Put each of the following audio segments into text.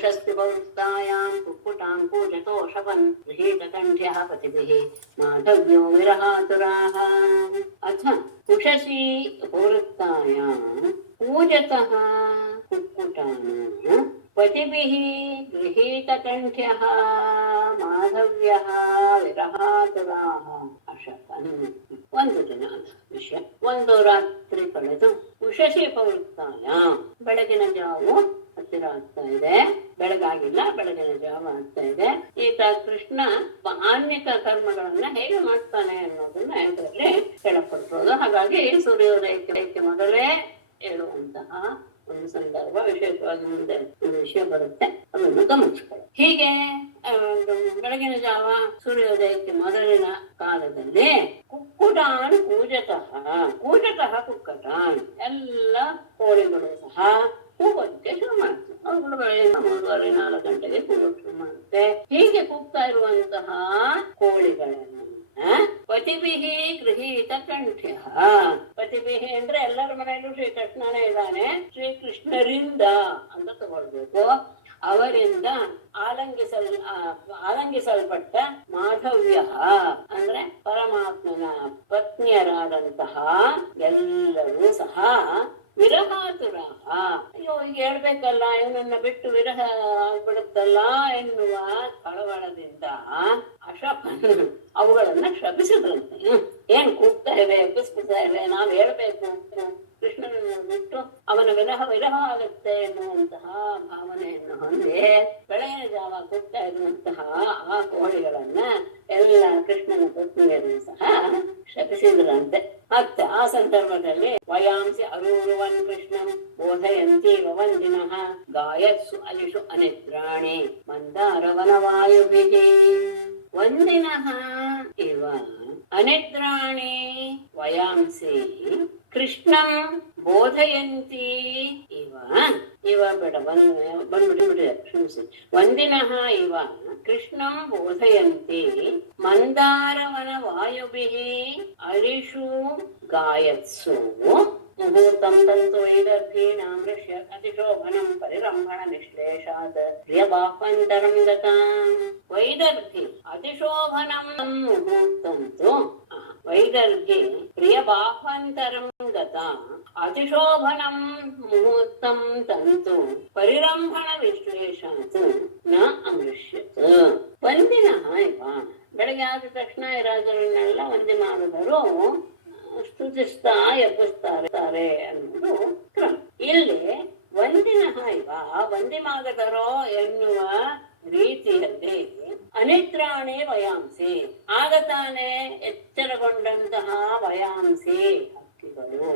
उषस्ति बहुतायां कुक्कुटां कूजतोषपन् गृहीतकण्ठ्यः पतिभिः माधव्यो विरहातुराः। अथ उषसि बहुतायां कूजतः कुक्कुटानां पतिभिः गृहीतकण्ठ्यः माधव्यः ವಿರಹಾತುರಾಹ ಅಶಕನ್. ಒಂದು ದಿನ ವಿಷಯ. ಒಂದು ರಾತ್ರಿ ಕಳೆದು ಉಷಸಿ ಪ್ರವೃತ್ತಾಯ, ಬೆಳಗಿನ ಜಾವು ಹತ್ತಿರ ಆಗ್ತಾ ಇದೆ. ಬೆಳಗಾಗಿಲ್ಲ, ಬೆಳಗಿನ ಜಾವ ಆಗ್ತಾ ಇದೆ. ಈತ ಕೃಷ್ಣ ಆನ್ಯಿಕ ಕರ್ಮಗಳನ್ನ ಹೇಗೆ ಮಾಡ್ತಾನೆ ಅನ್ನೋದನ್ನ ಇದರಲ್ಲಿ ಹೇಳಪಡಿಸೋದು. ಹಾಗಾಗಿ ಸೂರ್ಯೋದಯಕ್ಕೆ ಮೊದಲೇ ಹೇಳುವಂತಹ ಒಂದು ಸಂದರ್ಭ, ವಿಶೇಷವಾಗಿ ಮುಂದೆ ಒಂದು ವಿಷಯ ಬರುತ್ತೆ, ಅದನ್ನು ಗಮನಿಸ್ಕೊಳ್ಳಿ. ಹೀಗೆ ಬೆಳಗಿನ ಜಾವ ಸೂರ್ಯೋದಯಕ್ಕೆ ಮೊದಲಿನ ಕಾಲದಲ್ಲಿ ಕುಕ್ಕುಟಾನ್ ಕೂಜತಃ ಕುಕ್ಕಟಾನ್, ಎಲ್ಲ ಕೋಳಿಗಳು ಸಹ ಕೂಗೋದಕ್ಕೆ ಶುರು ಮಾಡ್ತವೆ. ಅವುಗಳು ಬೆಳಗಿನ 3:30-4 ಗಂಟೆಗೆ ಕೂಗೋಕೆ ಶುರು ಮಾಡುತ್ತೆ. ಹೀಗೆ ಕೂಗ್ತಾ ಇರುವಂತಹ ಕೋಳಿಗಳನ್ನು ಪತಿಭಿಹಿ ಗೃಹೀತ ಕಂಠ್ಯ. ಪತಿಭಿಹಿ ಅಂದ್ರೆ ಎಲ್ಲರ ಮನೆಯಲ್ಲೂ ಶ್ರೀಕೃಷ್ಣನೇ ಇದ್ದಾನೆ, ಶ್ರೀಕೃಷ್ಣರಿಂದ ಅಂತ ತಗೊಳ್ಬೇಕು. ಅವರಿಂದ ಆಲಂಗಿಸಲ್ಪಟ್ಟ ಮಾಧವ್ಯ ಅಂದ್ರೆ ಪರಮಾತ್ಮನ ಪತ್ನಿಯರಾದಂತಹ ಎಲ್ಲರೂ ಸಹ ವಿರಹಾತುರಾಹ, ಅಯ್ಯೋ ಈಗ ಹೇಳ್ಬೇಕಲ್ಲ, ಇವನನ್ನ ಬಿಟ್ಟು ವಿರಹ ಆಗ್ಬಿಡುತ್ತಲ್ಲ ಎನ್ನುವ ಕಳವಳದಿಂದ ಅವುಗಳನ್ನ ಶಪಿಸಿದ್ರಂತೆ. ಏನ್ ಕೂಗ್ತಾ ಇವೆ, ಎಬ್ಬಿಸ್ಬಿಡ್ತಾ ಇವೆ, ನಾವ್ ಹೇಳ್ಬೇಕು ಕೃಷ್ಣನನ್ನು ಬಿಟ್ಟು ಅವನ ವಿರಹ ಆಗುತ್ತೆ ಎನ್ನುವಂತಹ ಭಾವನೆಯನ್ನು ಹೊಂದಿ ಬೆಳಗಿನ ಜಾವ ಕೂಗ್ತಾ ಇರುವಂತಹ ಆ ಕೋಳಿಗಳನ್ನ ಎಲ್ಲ ಕೃಷ್ಣನ ಪತ್ನಿಯರು ಸಹ ಶಪಿಸಿದ್ರಂತೆ. ಮತ್ತೆ ಆ ಸಂದರ್ಭದಲ್ಲಿ ವಯಾಂಸಿ ಅರೂರುವನ್ ಕೃಷ್ಣಂ ಬೋಧಯಂತಿ ವಂದಿನಃ ಗಾಯತ್ಸು ಅಲಿಷು ಅನಿದ್ರಾಣಿ ಮಂದಾರವನವಾಯುಭಿಃ. ವಂದಿನಃ ಇವ ಅನಿದ್ರಾಣಿ ವಯಾಂಸಿ ಕೃಷ್ಣಂ ಬೋಧಯಂತಿ ಇವ ಬೇಡ ಬಂದ್ಬಿಡಿ ಕ್ಷಮಿಸಿ. ವಂದಿನಃ ಇವ ಕೃಷ್ಣಂ ಬೋಧಯಂತಿ ಮಂದಾರವನ ವಾಯುಭಿಃ ಅರಿಷು ಗಾಯತ್ಸು ಮುಹೂರ್ತಂ ತಂತು ವೈದರ್ಭೀಣಾಂ ಋಷ್ಯ ಅತಿಶೋಭನಂ ಪರಿರಂಭಣ ನಿಶ್ಲೇಷಾತ್ ಪ್ರಿಯಬಾಹ್ವಂತರಂ ಗತಾಂ. ವೈದರ್ಭಿ ಅತಿಶೋಭನಂ ಮುಹೂರ್ತಂತು ವೈದರ್ಭಿ ಪ್ರಿಯಬಾಹ್ವಂತರಂ ಗತಾ ಅತಿಶೋಭನಂ ಮುಹೂರ್ತಂ ತಂತು ಪರಿರಂಭಣ ವಿಶ್ಲೇಷಾತ್ ನ ಅಮೃಷ್ಯತ್. ವಂದಿನಃ ಇವ, ಬೆಳಗ್ಗೆ ಆದ ತಕ್ಷಣ ಈ ರಾಜರನ್ನೆಲ್ಲ ವಂದಿ ಮಾಡಿದರು ಸ್ತುತಿಸ್ತಾ ಎಬ್ಬಿಸ್ತಾರೆ ಅನ್ನೋದು ಕ್ರಮ. ಇಲ್ಲಿ ವಂದಿನಃ ಇವ, ವಂದಿಮಾಗತರೋ ಎನ್ನುವ ರೀತಿಯಲ್ಲಿ ಅನಿದ್ರಾಣಿ ವಯಾಂಸಿ, ಆಗ ತಾನೇ ಎಚ್ಚರಗೊಂಡಂತಹ ವಯಾಂಸಿ ಹಕ್ಕಿಗಳು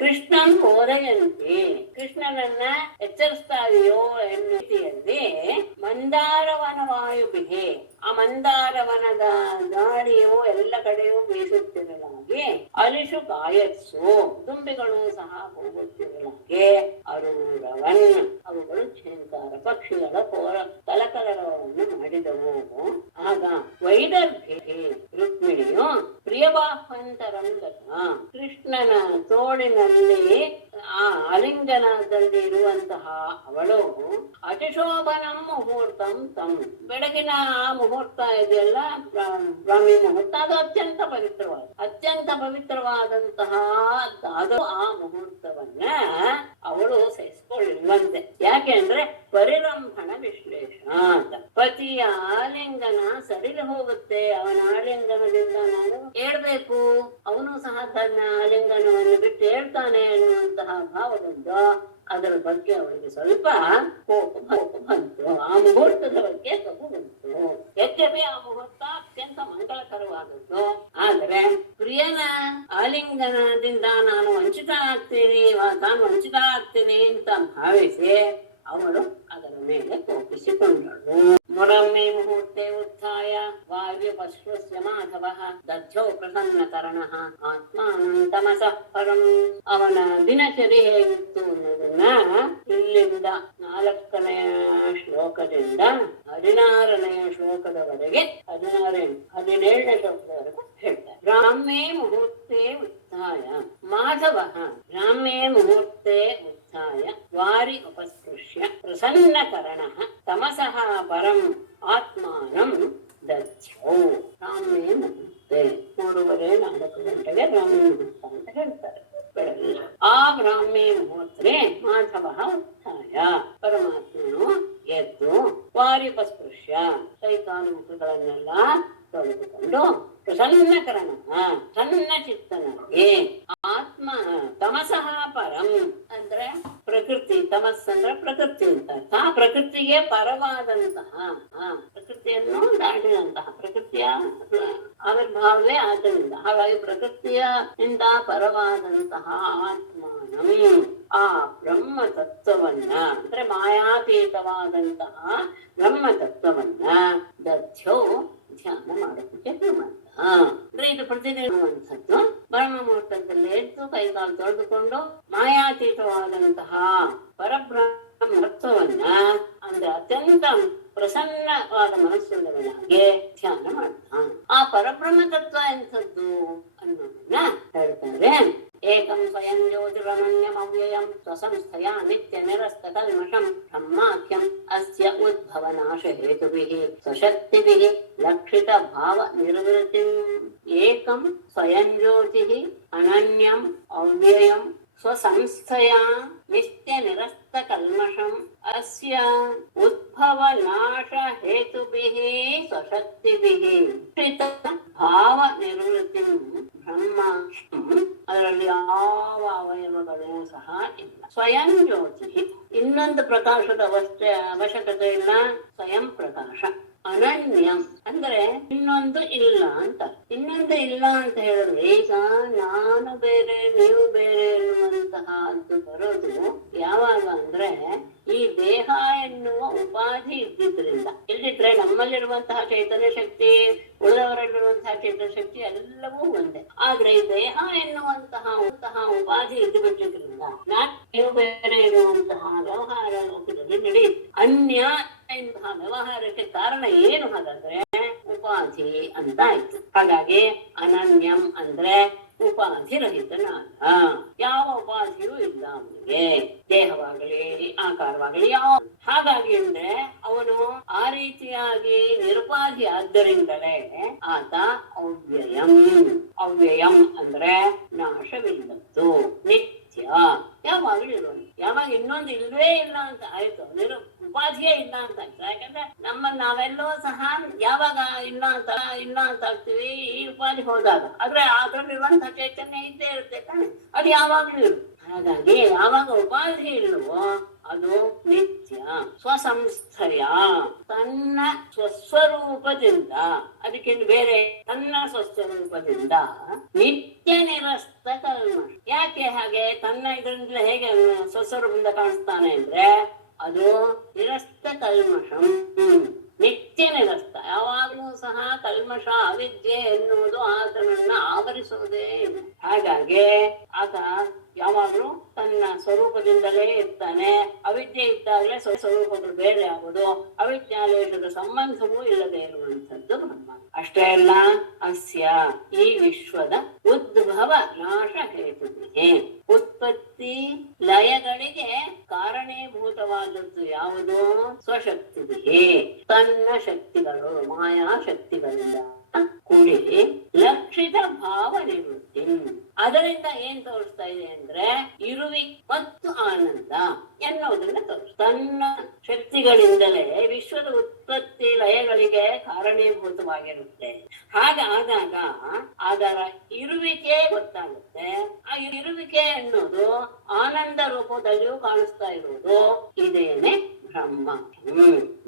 ಕೃಷ್ಣನ್ ಬೋಧಯಂತಿ, ಕೃಷ್ಣನನ್ನ ಎಚ್ಚರಿಸ್ತಾವೆಯೋ ಎನ್ನುವ ರೀತಿಯಲ್ಲಿ ಮಂದಾರವನ ವಾಯುಭಿಗೆ, ಆ ಮಂದಾರವನದ ಗಾಳಿಯು ಎಲ್ಲ ಕಡೆಯೂ ಬೀಸುತ್ತಿರಲಾಗಿ ಅಲಿಷು ಗಾಯತ್ಸು ದುಂಬಿಗಳು ಸಹ ಹೋಗುತ್ತಿರಲಾಗಿ ಅರೂರವನ್ ಅವುಗಳು ಛೇಂಕಾರ ಪಕ್ಷಿಗಳ ಕಲಕಲರವನ್ನು ಮಾಡಿದವು. ಆಗ ವೈದರ್ಭಿ ರುಕ್ಮಿಣಿಯು ಪ್ರಿಯಬಾಹ್ವಂತರಂ ಗತ, ಕೃಷ್ಣನ ತೋಳಿನಲ್ಲಿ ಆ ಆಲಿಂಗನದಲ್ಲಿ ಇರುವಂತಹ ಅವಳು ಅತಿಶೋಭನಂ ಮುಹೂರ್ತಂ ತಂ, ಬೆಳಗಿನ ಆ ಮುಹೂರ್ತ ಇದೆಯಲ್ಲ ಬ್ರಾಹ್ಮಿ ಮುಹೂರ್ತ, ಅದು ಅತ್ಯಂತ ಪವಿತ್ರವಾದಂತಹ ಆ ಮುಹೂರ್ತವನ್ನ ಅವಳು ಸಹಿಸಿಕೊಳ್ಳಿರುವಂತೆ. ಯಾಕೆ ಅಂದ್ರೆ ಪರಿರಂಭಣ ವಿಶ್ಲೇಷ ಅಂತ, ಪತಿಯ ಆಲಿಂಗನ ಸಡಿಲು ಹೋಗುತ್ತೆ, ಅವನ ಆಲಿಂಗನದಿಂದ ನಾನು ಹೇಳ್ಬೇಕು, ಅವನು ಸಹ ತನ್ನ ಆಲಿಂಗನವನ್ನು ಬಿಟ್ಟು ಹೇಳ್ತಾನೆ ಎನ್ನುವಂತಹ ಭಾವದಿಂದ ಅದರ ಬಗ್ಗೆ ಅವಳಿಗೆ ಸ್ವಲ್ಪ ಕೋಪ ಬಂತು. ಆ ಮುಹೂರ್ತದ ಬಗ್ಗೆ ಕೋಪ ಬಂತು. ಯದ್ಯಪಿ ಆ ಮುಹೂರ್ತ ಅತ್ಯಂತ ಮಂಗಳಕರವಾದದ್ದು, ಆದರೆ ಪ್ರಿಯನ ಆಲಿಂಗನದಿಂದ ನಾನು ವಂಚಿತ ಆಗ್ತೀನಿ ಅಂತ ಭಾವಿಸಿ ಅವಳು ಅದರ ಮೇಲೆ ಕೋಪಿಸಿಕೊಂಡಳು. ಮುರಮ್ಮೆ ಮುಹೂರ್ತೆ ಉತ್ಥಾಯ ವಾಯುಪಶ್ವಸ್ಯ ಮಾಧವಃ ದಧ್ಯೋ ಪ್ರಸನ್ನಕರಣಃ ಆತ್ಮಾನಂ ತಮಸಃ ಪರಂ. ಅವನ ದಿನಚರಿ ಹೇಗಿತ್ತು ಅನ್ನೋದನ್ನ ಇಲ್ಲಿಂದ 4ನೇ ಶ್ಲೋಕದಿಂದ 16ನೇ ಶ್ಲೋಕದವರೆಗೆ 17ನೇ ಶ್ಲೋಕದವರೆಗೂ ಹೇಳ್ತಾರೆ. ಬ್ರಾಹ್ಮೇ ಮುಹೂರ್ತೆ ಉತ್ಥಾಯ ಮಾಧವಃ ಬ್ರಾಹ್ಮೇ ಮುಹೂರ್ತೆ ವಾರಿ ಉಪಸ್ಪೃಶ್ಯ ಪ್ರಸನ್ನಕರಣಃ ಪರಂ ಆತ್ಮಾನಂ ದಧ್ಯೌ. ಬ್ರಾಹ್ಮೇ ಮುಹೂರ್ತೆ 3:30-4 ಗಂಟೆಗೆ ಬ್ರಾಹ್ಮಿ ಮುಹೂರ್ತ ಅಂತ ಹೇಳ್ತಾರೆ ಬೆಳಗ್ಗೆ. ಆ ಬ್ರಾಹ್ಮಿ ಮುಹೂರ್ತೆ ಮಾಧವ ಉತ್ಥಾಯ, ಪರಮಾತ್ಮನು ಎದ್ದು ವಾರ್ಯುಪಸ್ಪೃಶ್ಯ, ಕೈಕಾಲು-ಮುಖಗಳನ್ನೆಲ್ಲ ತೊಳೆದುಕೊಂಡು ಪ್ರಸನ್ನಕರಣ ಸಣ್ಣ ಚಿತ್ತನಾಗಿ ಆತ್ಮ ತಮಸಃ ಪರಂ ಅಂದ್ರೆ ಪ್ರಕೃತಿ, ತಮಸ್ ಅಂದ್ರೆ ಪ್ರಕೃತಿ ಅಂತ ಅರ್ಥ. ಪ್ರಕೃತಿಗೆ ಪರವಾದಂತಹ, ಪ್ರಕೃತಿಯನ್ನು ದಾಟಿದಂತಹ, ಪ್ರಕೃತಿಯ ಆವಿರ್ಭಾವವೇ ಆದ್ದರಿಂದ. ಹಾಗಾಗಿ ಪ್ರಕೃತಿಯ ಇಂದ ಪರವಾದಂತಹ ಆತ್ಮಾನಂ, ಆ ಬ್ರಹ್ಮ ತತ್ವವನ್ನ ಅಂದ್ರೆ ಮಾಯಾತೀತವಾದಂತಹ ಬ್ರಹ್ಮ ತತ್ವವನ್ನ ದಧ್ಯೌ ಧ್ಯಾನ ಮಾಡೋದಕ್ಕೆ ಮಾಡ್ತ. ಅಂದ್ರೆ ಇದು ಪ್ರತಿದಿನವಂಥದ್ದು. ಬ್ರಹ್ಮ ಮುಹೂರ್ತದಲ್ಲಿ ಎದ್ದು ಕೈಕಾಲು ತೊಳೆದುಕೊಂಡು ಮಾಯಾತೀತವಾದಂತಹ ಪರಬ್ರಹ್ಮ ತತ್ವವನ್ನ ಅಂದ್ರೆ ಅತ್ಯಂತ ಪ್ರಸನ್ನವಾದ ಮನಸ್ಸುಳ್ಳವನಾಗಿ ಧ್ಯಾನ ಮಾಡ್ತಾನೆ. ಆ ಪರಬ್ರಹ್ಮ ತತ್ವ ಎಂಥದ್ದು ಅನ್ನೋದನ್ನ ಹೇಳ್ತಾರೆ. ಏಕಂ ಸ್ವಯಂ ಜ್ಯೋತಿರಮಣ್ಯಮವ್ಯಯಂ ಸ್ವಸಂಸ್ಥಯಾ ನಿತ್ಯ ನಿರಸ್ತ ಕಲ್ಮಷಂ ಬ್ರಹ್ಮಾಖ್ಯಂ ಅಸ್ಯ ಉದ್ಭವನಾಶ ಹೇತುಭಿಃ ಸ್ವಶಕ್ತಿಭಿಃ ಲಕ್ಷಿತ ಭಾವ ನಿರ್ವೃತಿಂ. ಏಕಂ ಸ್ವಯಂ ಜ್ಯೋತಿಃ ಅನನ್ಯಂ ಅವ್ಯಯಂ ಸ್ವಸಂಸ್ಥಯಾ ನಿತ್ಯ ನಿರಸ್ತ ಕಲ್ಮಷಂ ಅಸ್ಯ ಉದ್ಭವ ನಾಶ ಹೇತುಭಿಃ ಸ್ವಶಕ್ತಿಭಿಃ ಲಕ್ಷಿತ ಭಾವ ನಿರ್ವೃತಿಂ ಬ್ರಹ್ಮ. ಅದರಲ್ಲಿ ಯಾವ ಅವಯವಗಳೂ ಸಹ ಇಲ್ಲ. ಸ್ವಯಂ ಜ್ಯೋತಿ, ಇನ್ನೊಂದು ಪ್ರಕಾಶದ ಅವಶ್ಯಕತೆ ಇಲ್ಲ. ಸ್ವಯಂ ಪ್ರಕಾಶ. ಅನನ್ಯಂ ಅಂದ್ರೆ ಇನ್ನೊಂದು ಇಲ್ಲ ಅಂತ. ಇನ್ನೊಂದು ಇಲ್ಲ ಅಂತ ಹೇಳಿದ್ರೆ ಈಗ ನಾನು ಬೇರೆ ನೀವು ಬೇರೆ ಎನ್ನುವಂತಹ ಅದು ಬರೋದು ಯಾವಾಗ ಅಂದ್ರೆ ಈ ದೇಹ ಎನ್ನುವ ಉಪಾಧಿ ಇದ್ದಿದ್ರಿಂದ. ಇಲ್ದಿದ್ರೆ ನಮ್ಮಲ್ಲಿರುವಂತಹ ಚೈತನ್ಯ ಶಕ್ತಿ, ಉಳಿದವರಲ್ಲಿರುವಂತಹ ಚೈತನ್ಯ ಶಕ್ತಿ ಎಲ್ಲವೂ ಒಂದೇ. ಆದ್ರೆ ಈ ದೇಹ ಎನ್ನುವಂತಹ ಉಪಾಧಿ ಇದ್ದು ಬಿಟ್ಟಿದ್ರಿಂದ ನೀವು ಬೇರೆ ಇರುವಂತಹ ವ್ಯವಹಾರ ಲೋಕದಲ್ಲಿ ನಡೆಯುತ್ತೆ. ಅನ್ಯ ಇಂತಹ ವ್ಯವಹಾರಕ್ಕೆ ಕಾರಣ ಏನು ಹಾಗಾದ್ರೆ ಉಪಾಧಿ ಅಂತ ಆಯ್ತು. ಹಾಗಾಗಿ ಅನನ್ಯಂ ಅಂದ್ರೆ ಉಪಾಧಿ ರಹಿತನಾದ, ಯಾವ ಉಪಾಧಿಯೂ ಇಲ್ಲ ಅವನಿಗೆ, ದೇಹವಾಗಲಿ ಆಕಾರವಾಗಲಿ ಯಾವ. ಹಾಗಾಗಿ ಅಂದ್ರೆ ಅವನು ಆ ರೀತಿಯಾಗಿ ನಿರುಪಾಧಿ ಆದ್ದರಿಂದಲೇ ಆತ ಅವ್ಯಯಂ. ಅವ್ಯಯಂ ಅಂದ್ರೆ ನಾಶವಿಲ್ಲದ್ದು, ನಿತ್ಯ, ಯಾವಾಗಲೂ ಇರೋನು. ಯಾವಾಗ ಇನ್ನೊಂದು ಇಲ್ವೇ ಇಲ್ಲ ಅಂತ ಆಯ್ತು, ಉಪಾಧಿಯೇ ಇಲ್ಲ ಅಂತ ಆಯ್ತು. ಯಾಕಂದ್ರೆ ನಾವೆಲ್ಲೋ ಸಹ ಯಾವಾಗ ಇಲ್ಲ ಅಂತ ಆಗ್ತೀವಿ ಈ ಉಪಾಧಿ ಹೋದಾಗ. ಆದ್ರೆ ಅದ್ರಲ್ಲಿರುವಂತಹ ಚೈತನ್ಯ ಇದ್ದೇ ಇರುತ್ತೆ ತಾನೆ, ಅದು ಯಾವಾಗ್ಲೂ ಇರುತ್ತೆ. ಹಾಗಾಗಿ ಯಾವಾಗ ಉಪಾಧಿ ಇಲ್ಲವೋ ಅದು ನಿತ್ಯ. ಸ್ವಸಂಸ್ಥೆಯ ತನ್ನ ಸ್ವಸ್ವರೂಪದಿಂದ, ಅದಕ್ಕಿಂತ ಬೇರೆ ತನ್ನ ಸ್ವಸ್ವರೂಪದಿಂದ ನಿತ್ಯ ನಿರಸ್ತ ಕಲ್ಮಷ. ಯಾಕೆ ಹಾಗೆ ತನ್ನ ಇದರಿಂದ ಹೇಗೆ ಸ್ವಸ್ವರೂಪದಿಂದ ಕಾಣಿಸ್ತಾನೆ ಅಂದ್ರೆ ಅದು ನಿರಸ್ತ ಕಲ್ಮಷಂ, ನಿತ್ಯ ನಿರಸ್ತ. ಯಾವಾಗಲೂ ಸಹ ಕಲ್ಮಷ ಅವಿದ್ಯೆ ಎನ್ನುವುದು ಆತನನ್ನ ಆವರಿಸುವುದೇ ಇಲ್ಲ. ಹಾಗಾಗಿ ಆತ ಯಾವಾಗಲೂ ತನ್ನ ಸ್ವರೂಪದಿಂದಲೇ ಇರ್ತಾನೆ. ಅವಿದ್ಯೆ ಇದ್ದಾಗಲೇ ಸ್ವರೂಪಗಳು ಬೇರೆ ಆಗುವುದು, ಅವಿದ್ಯಾಲೇಶದ ಸಂಬಂಧವೂ ಇಲ್ಲದೆ ಇರುವಂಥದ್ದು ಬ್ರಹ್ಮ. ಅಷ್ಟೇ ಅಲ್ಲ, ಅಸ್ಯ ಈ ವಿಶ್ವದ ಉದ್ಭವ ನಾಶ ಹೇತುವಿಗೆ, ಉತ್ಪತ್ತಿ ಲಯಗಳಿಗೆ ಕಾರಣೀಭೂತವಾದದ್ದು ಯಾವುದು? ಸ್ವಶಕ್ತಿಗೆ, ತನ್ನ ಶಕ್ತಿಗಳು ಮಾಯಾ ಶಕ್ತಿಗಳಿಂದ ಕೂಡಿ ಲಕ್ಷಿತ ಭಾವ ನಿವೃತ್ತಿ. ಅದರಿಂದ ಏನ್ ತೋರಿಸ್ತಾ ಇದೆ ಅಂದ್ರೆ ಇರುವಿ ಮತ್ತು ಆನಂದ ಎನ್ನುವುದನ್ನ ತೋರಿಸ್ತಾ. ತನ್ನ ಶಕ್ತಿಗಳಿಂದಲೇ ವಿಶ್ವದ ಉತ್ಪತ್ತಿ ಲಯಗಳಿಗೆ ಕಾರಣೀಭೂತವಾಗಿರುತ್ತೆ. ಹಾಗಾದಾಗ ಅದರ ಇರುವಿಕೆ ಗೊತ್ತಾಗುತ್ತೆ. ಆ ಇರುವಿಕೆ ಅನ್ನೋದು ಆನಂದ ರೂಪದಲ್ಲಿಯೂ ಕಾಣಿಸ್ತಾ ಇರುವುದು ಇದೇನೆ ಬ್ರಹ್ಮ.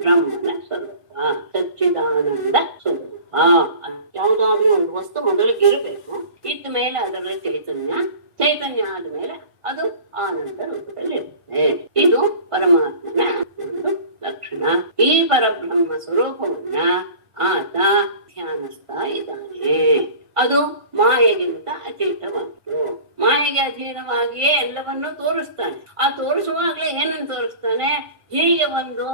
ಬ್ರಹ್ಮನ ಸ್ವರೂಪ, ಸಚ್ಚಿದಾನಂದ ಸ್ವರೂಪ. ಯಾವುದಾದ್ರೂ ಒಂದು ವಸ್ತು ಮೊದಲಿಗೆ ಇರಬೇಕು, ಇದ್ದ ಮೇಲೆ ಅದರಲ್ಲಿ ಚೈತನ್ಯ ಆದ್ಮೇಲೆ ಅದು ಆನಂದ ರೂಪದಲ್ಲಿ ಇರುತ್ತೆ. ಇದು ಪರಮಾತ್ಮನ ಒಂದು ಲಕ್ಷಣ. ಈ ಪರಬ್ರಹ್ಮ ಸ್ವರೂಪವನ್ನ ಆತ ಧ್ಯಾನಿಸ್ತಾ ಇದ್ದಾನೆ. ಅದು ಮಾಯೆಗಿಂತ ಅತೀತವಾದ್ದು. ಮಾಯೆಗೆ ಅಧೀನವಾಗಿಯೇ ಎಲ್ಲವನ್ನೂ ತೋರಿಸ್ತಾನೆ. ಆ ತೋರಿಸುವಾಗಲೇ ಏನನ್ನು ತೋರಿಸ್ತಾನೆ? ಹೀಗೆ ಒಂದು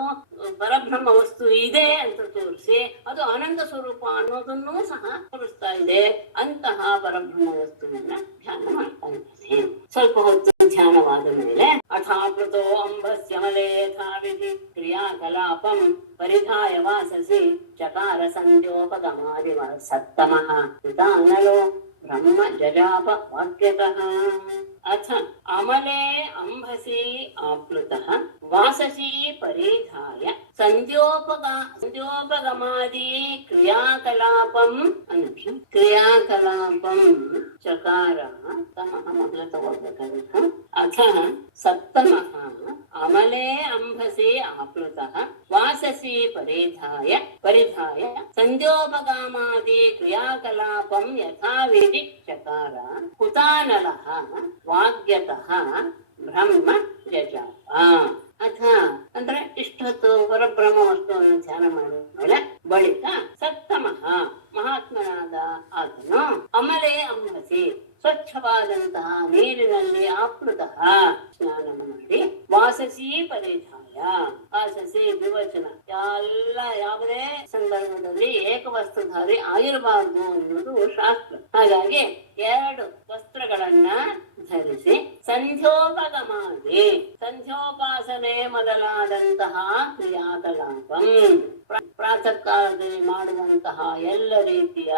ಪರಬ್ರಹ್ಮ ವಸ್ತು ಇದೆ ಅಂತ ತೋರಿಸಿ ಅದು ಆನಂದ ಸ್ವರೂಪ ಅನ್ನೋದನ್ನೂ ಸಹ ತೋರಿಸ್ತಾ ಇದೆ. ಅಂತಹ ಪರಬ್ರಹ್ಮ ವಸ್ತುವನ್ನ ಧ್ಯಾನ ಮಾಡ್ತಾ ಇದ್ದಾನೆ. ಸ್ವಲ್ಪ ಹೊತ್ತು ಧ್ಯಾನವಾದ ಮೇಲೆ ಅಥಾಕೃತೋ ಅಂಬಸ್ಯ ಮಲೆ ಯಥಾವಿಧಿ ಕ್ರಿಯಾಕಲಾಪಂ ಪರಿಧಾಯ ವಾಸಸಿ ಚಕಾರ ಸಂಧ್ಯೋಪಗಮಾದಿವ ಸತ್ತಮಃ ಕೃತಾನಲೋ ಬ್ರಹ್ಮ ಜಜಾಪ ವಾಕ್ಯತಃ ಅಥ ಅಮಲೆ ಅಂಭಸಿ ಆಪ್ಲುತಃ ವಾಸಸಿ ಪರಿಧಾಯ ಸಂಧ್ಯೋಪಗಮಾದಿ ಕ್ರಿಯಾಕಲಾಪಂ ಅಂದ್ರೆ ಕ್ರಿಯಾಕಲಾಪಂ ಚಕಾರ ತಮಃ ಮೊದಲು ತಗೋಬೇಕಾಗುತ್ತೆ. ಅಥ ಸಪ್ತಮಃ ಅಮಲೆ ಅಂಭಸಿ ಆಪ್ಲುತಃ ವಾಸಸಿ ಪರಿಧಾಯ ಸಂಧ್ಯೋಪಗಾಮಾದಿ ಕ್ರಿಯಾಕಲಾಪಂ ಯಥಾವಿಧಿ ಚಕಾರ ಕುತಾನಲಃ ವಾಗ್ಯತಃ ಬ್ರಹ್ಮ ಜಜಾಪ. ಅಥ ಅಂದ್ರೆ ಇಷ್ಟೊತ್ತು ಪರಬ್ರಹ್ಮ ವಸ್ತುವನ್ನು ಧ್ಯಾನ ಮಾಡಿದ ಬಳಿಕ ಸಪ್ತಮಃ ಮಹಾತ್ಮನಾದ ಆತನು ಅಮಲೆ ಅಂಬಸಿ ಸ್ವಚ್ಛವಾದಂತಹ ನೀರಿನಲ್ಲಿ ಆಪ್ಲುತಃ ಸ್ನಾನ ಮಾಡಿ ವಾಸಸಿ ಪರಿಧಾಯ ವಾಸಸಿ ದ್ವಿವಚನ ಎಲ್ಲ ಯಾವುದೇ ಸಂದರ್ಭದಲ್ಲಿ ಏಕವಸ್ತ್ರಧಾರಿ ಆಗಿರಬಾರದು ಅನ್ನೋದು ಶಾಸ್ತ್ರ. ಹಾಗಾಗಿ 2 ವಸ್ತ್ರಗಳನ್ನ ಧರಿಸಿ ಸಂಧ್ಯೋಪಗಮಾದಿ ಸಂಧ್ಯೋಪಾಸನೆ ಮೊದಲಾದಂತಹ ಕ್ರಿಯಾಕಲಾಪಂ ಪ್ರಾತಃ ಕಾಲದಲ್ಲಿ ಮಾಡುವಂತಹ ಎಲ್ಲ ರೀತಿಯ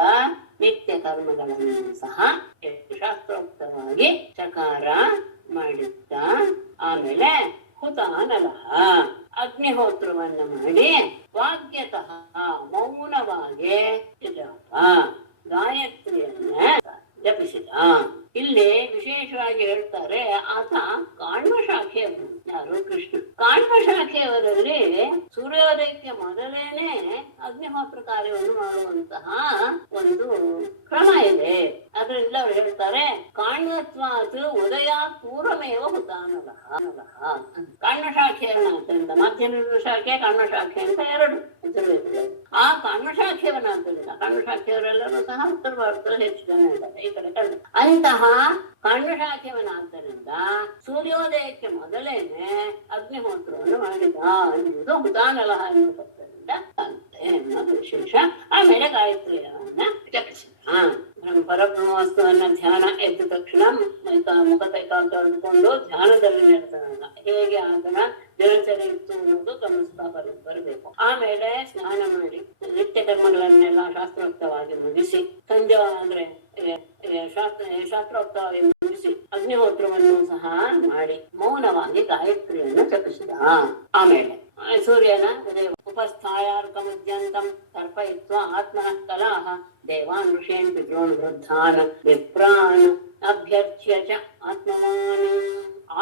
ನಿತ್ಯ ಕರ್ಮಗಳನ್ನು ಸಹ ಶಾಸ್ತ್ರೋಕ್ತವಾಗಿ ಚಕಾರ ಮಾಡಿದ್ದ. ಆಮೇಲೆ ಹುತಾನಲಃ ಅಗ್ನಿಹೋತ್ರವನ್ನ ಮಾಡಿ ವಾಗ್ಯತಃ ಮೌನವಾಗಿ ಜಪ ಗಾಯತ್ರಿಯನ್ನ ಜಪಿಸಿದ. ಇಲ್ಲಿ ವಿಶೇಷವಾಗಿ ಹೇಳ್ತಾರೆ ಆತ ಕಾಣ್ವ ಶಾಖೆಯವರು. ಯಾರು? ಕೃಷ್ಣ. ಕಾಣ್ವ ಶಾಖೆಯವರಲ್ಲಿ ಸೂರ್ಯೋದಯಕ್ಕೆ ಮೊದಲೇನೆ ಅಗ್ನಿಹೋತ್ರ ಕಾರ್ಯವನ್ನು ಮಾಡುವಂತಹ ಒಂದು ಕ್ರಮ ಇದೆ. ಅದರಿಂದ ಅವ್ರು ಹೇಳ್ತಾರೆ ಕಾಣ್ವತ್ವಾತ್ ಉದಯ ಪೂರ್ವಮೇವ ಹುತಾನಲಃ. ಕಾಣ್ವ ಶಾಖೆಯನ್ನಾದ್ದರಿಂದ ಮಧ್ಯಮ ಶಾಖೆ ಕಾಣ್ವ ಶಾಖೆ ಅಂತ 2 ಹೆಸರುಗಳಿವೆ. ಆ ಕಾಣ್ವ ಶಾಖೆಯವನ್ನಾದ್ದರಿಂದ ಕಾಣ್ವ ಶಾಖೆಯವರೆಲ್ಲರೂ ಸಹ ಉತ್ತರ ಭಾರತದಲ್ಲಿ ಹೆಚ್ಚು ಜನ ಇದ್ದಾರೆ. ಈ ಕಡೆ ಕಡೆ ಅಂತಹ ಕಾಣ್ವ ಶಾಖೆಯವನಾದ್ದರಿಂದ ಸೂರ್ಯೋದಯಕ್ಕೆ ಮೊದಲೇನೆ ಅಗ್ನಿಹೋತ್ರವನ್ನು ಮಾಡಿದ ಅನ್ನುವುದು ಹುತಾನಲಃ ಎನ್ನುವ ಪತ್ರದಿಂದ ಅನ್ನೋದು ವಿಶೇಷ. ಆಮೇಲೆ ಗಾಯತ್ರಿಯವನ್ನ ಜಪಿಸಿದ. ಪರಬ್ರಹ್ಮವಸ್ತುವನ್ನ ಧ್ಯಾನ ಎದ್ದ ತಕ್ಷಣ ಮುಖ ಕೈಕಾಲು ತೊಳೆದುಕೊಂಡು ಧ್ಯಾನದಲ್ಲಿ ನೆಡ್ತಾನಲ್ಲ. ಹೇಗೆ ಆತನ ದಿನಚರಿ ಇತ್ತು ಅನ್ನೋದು ಗಮನಿಸ್ತಾ ಬರಬೇಕು. ಆಮೇಲೆ ಸ್ನಾನ ಮಾಡಿ ನಿತ್ಯ ಕರ್ಮಗಳನ್ನೆಲ್ಲ ಶಾಸ್ತ್ರೋಕ್ತವಾಗಿ ಮುಗಿಸಿ ಸಂಜೆ ಅಂದ್ರೆ ಶಾಸ್ತ್ರೋಕ್ತವಾಗಿ ಮುಗಿಸಿ ಅಗ್ನಿಹೋತ್ರವನ್ನು ಸಹ ಮಾಡಿ ಮೌನವಾಗಿ ಗಾಯತ್ರಿಯನ್ನು ಜಪಿಸಿದ. ಆಮೇಲೆ ಸೂರ್ಯನ ಉದಯ ಉಪಸ್ಥಾಯಾರ್ಕಮುದ್ಯಂತಂ ತರ್ಪಯಿತ್ವಾ ಆತ್ಮನಃ ಕಲಾಹ ದೇವಾನ್ ಋಷೀನ್ ಪಿತॄನ್ ವೃದ್ಧಾನ್ ವಿಪ್ರಾನ್ ಅಭ್ಯರ್ಚ್ಯ ಚ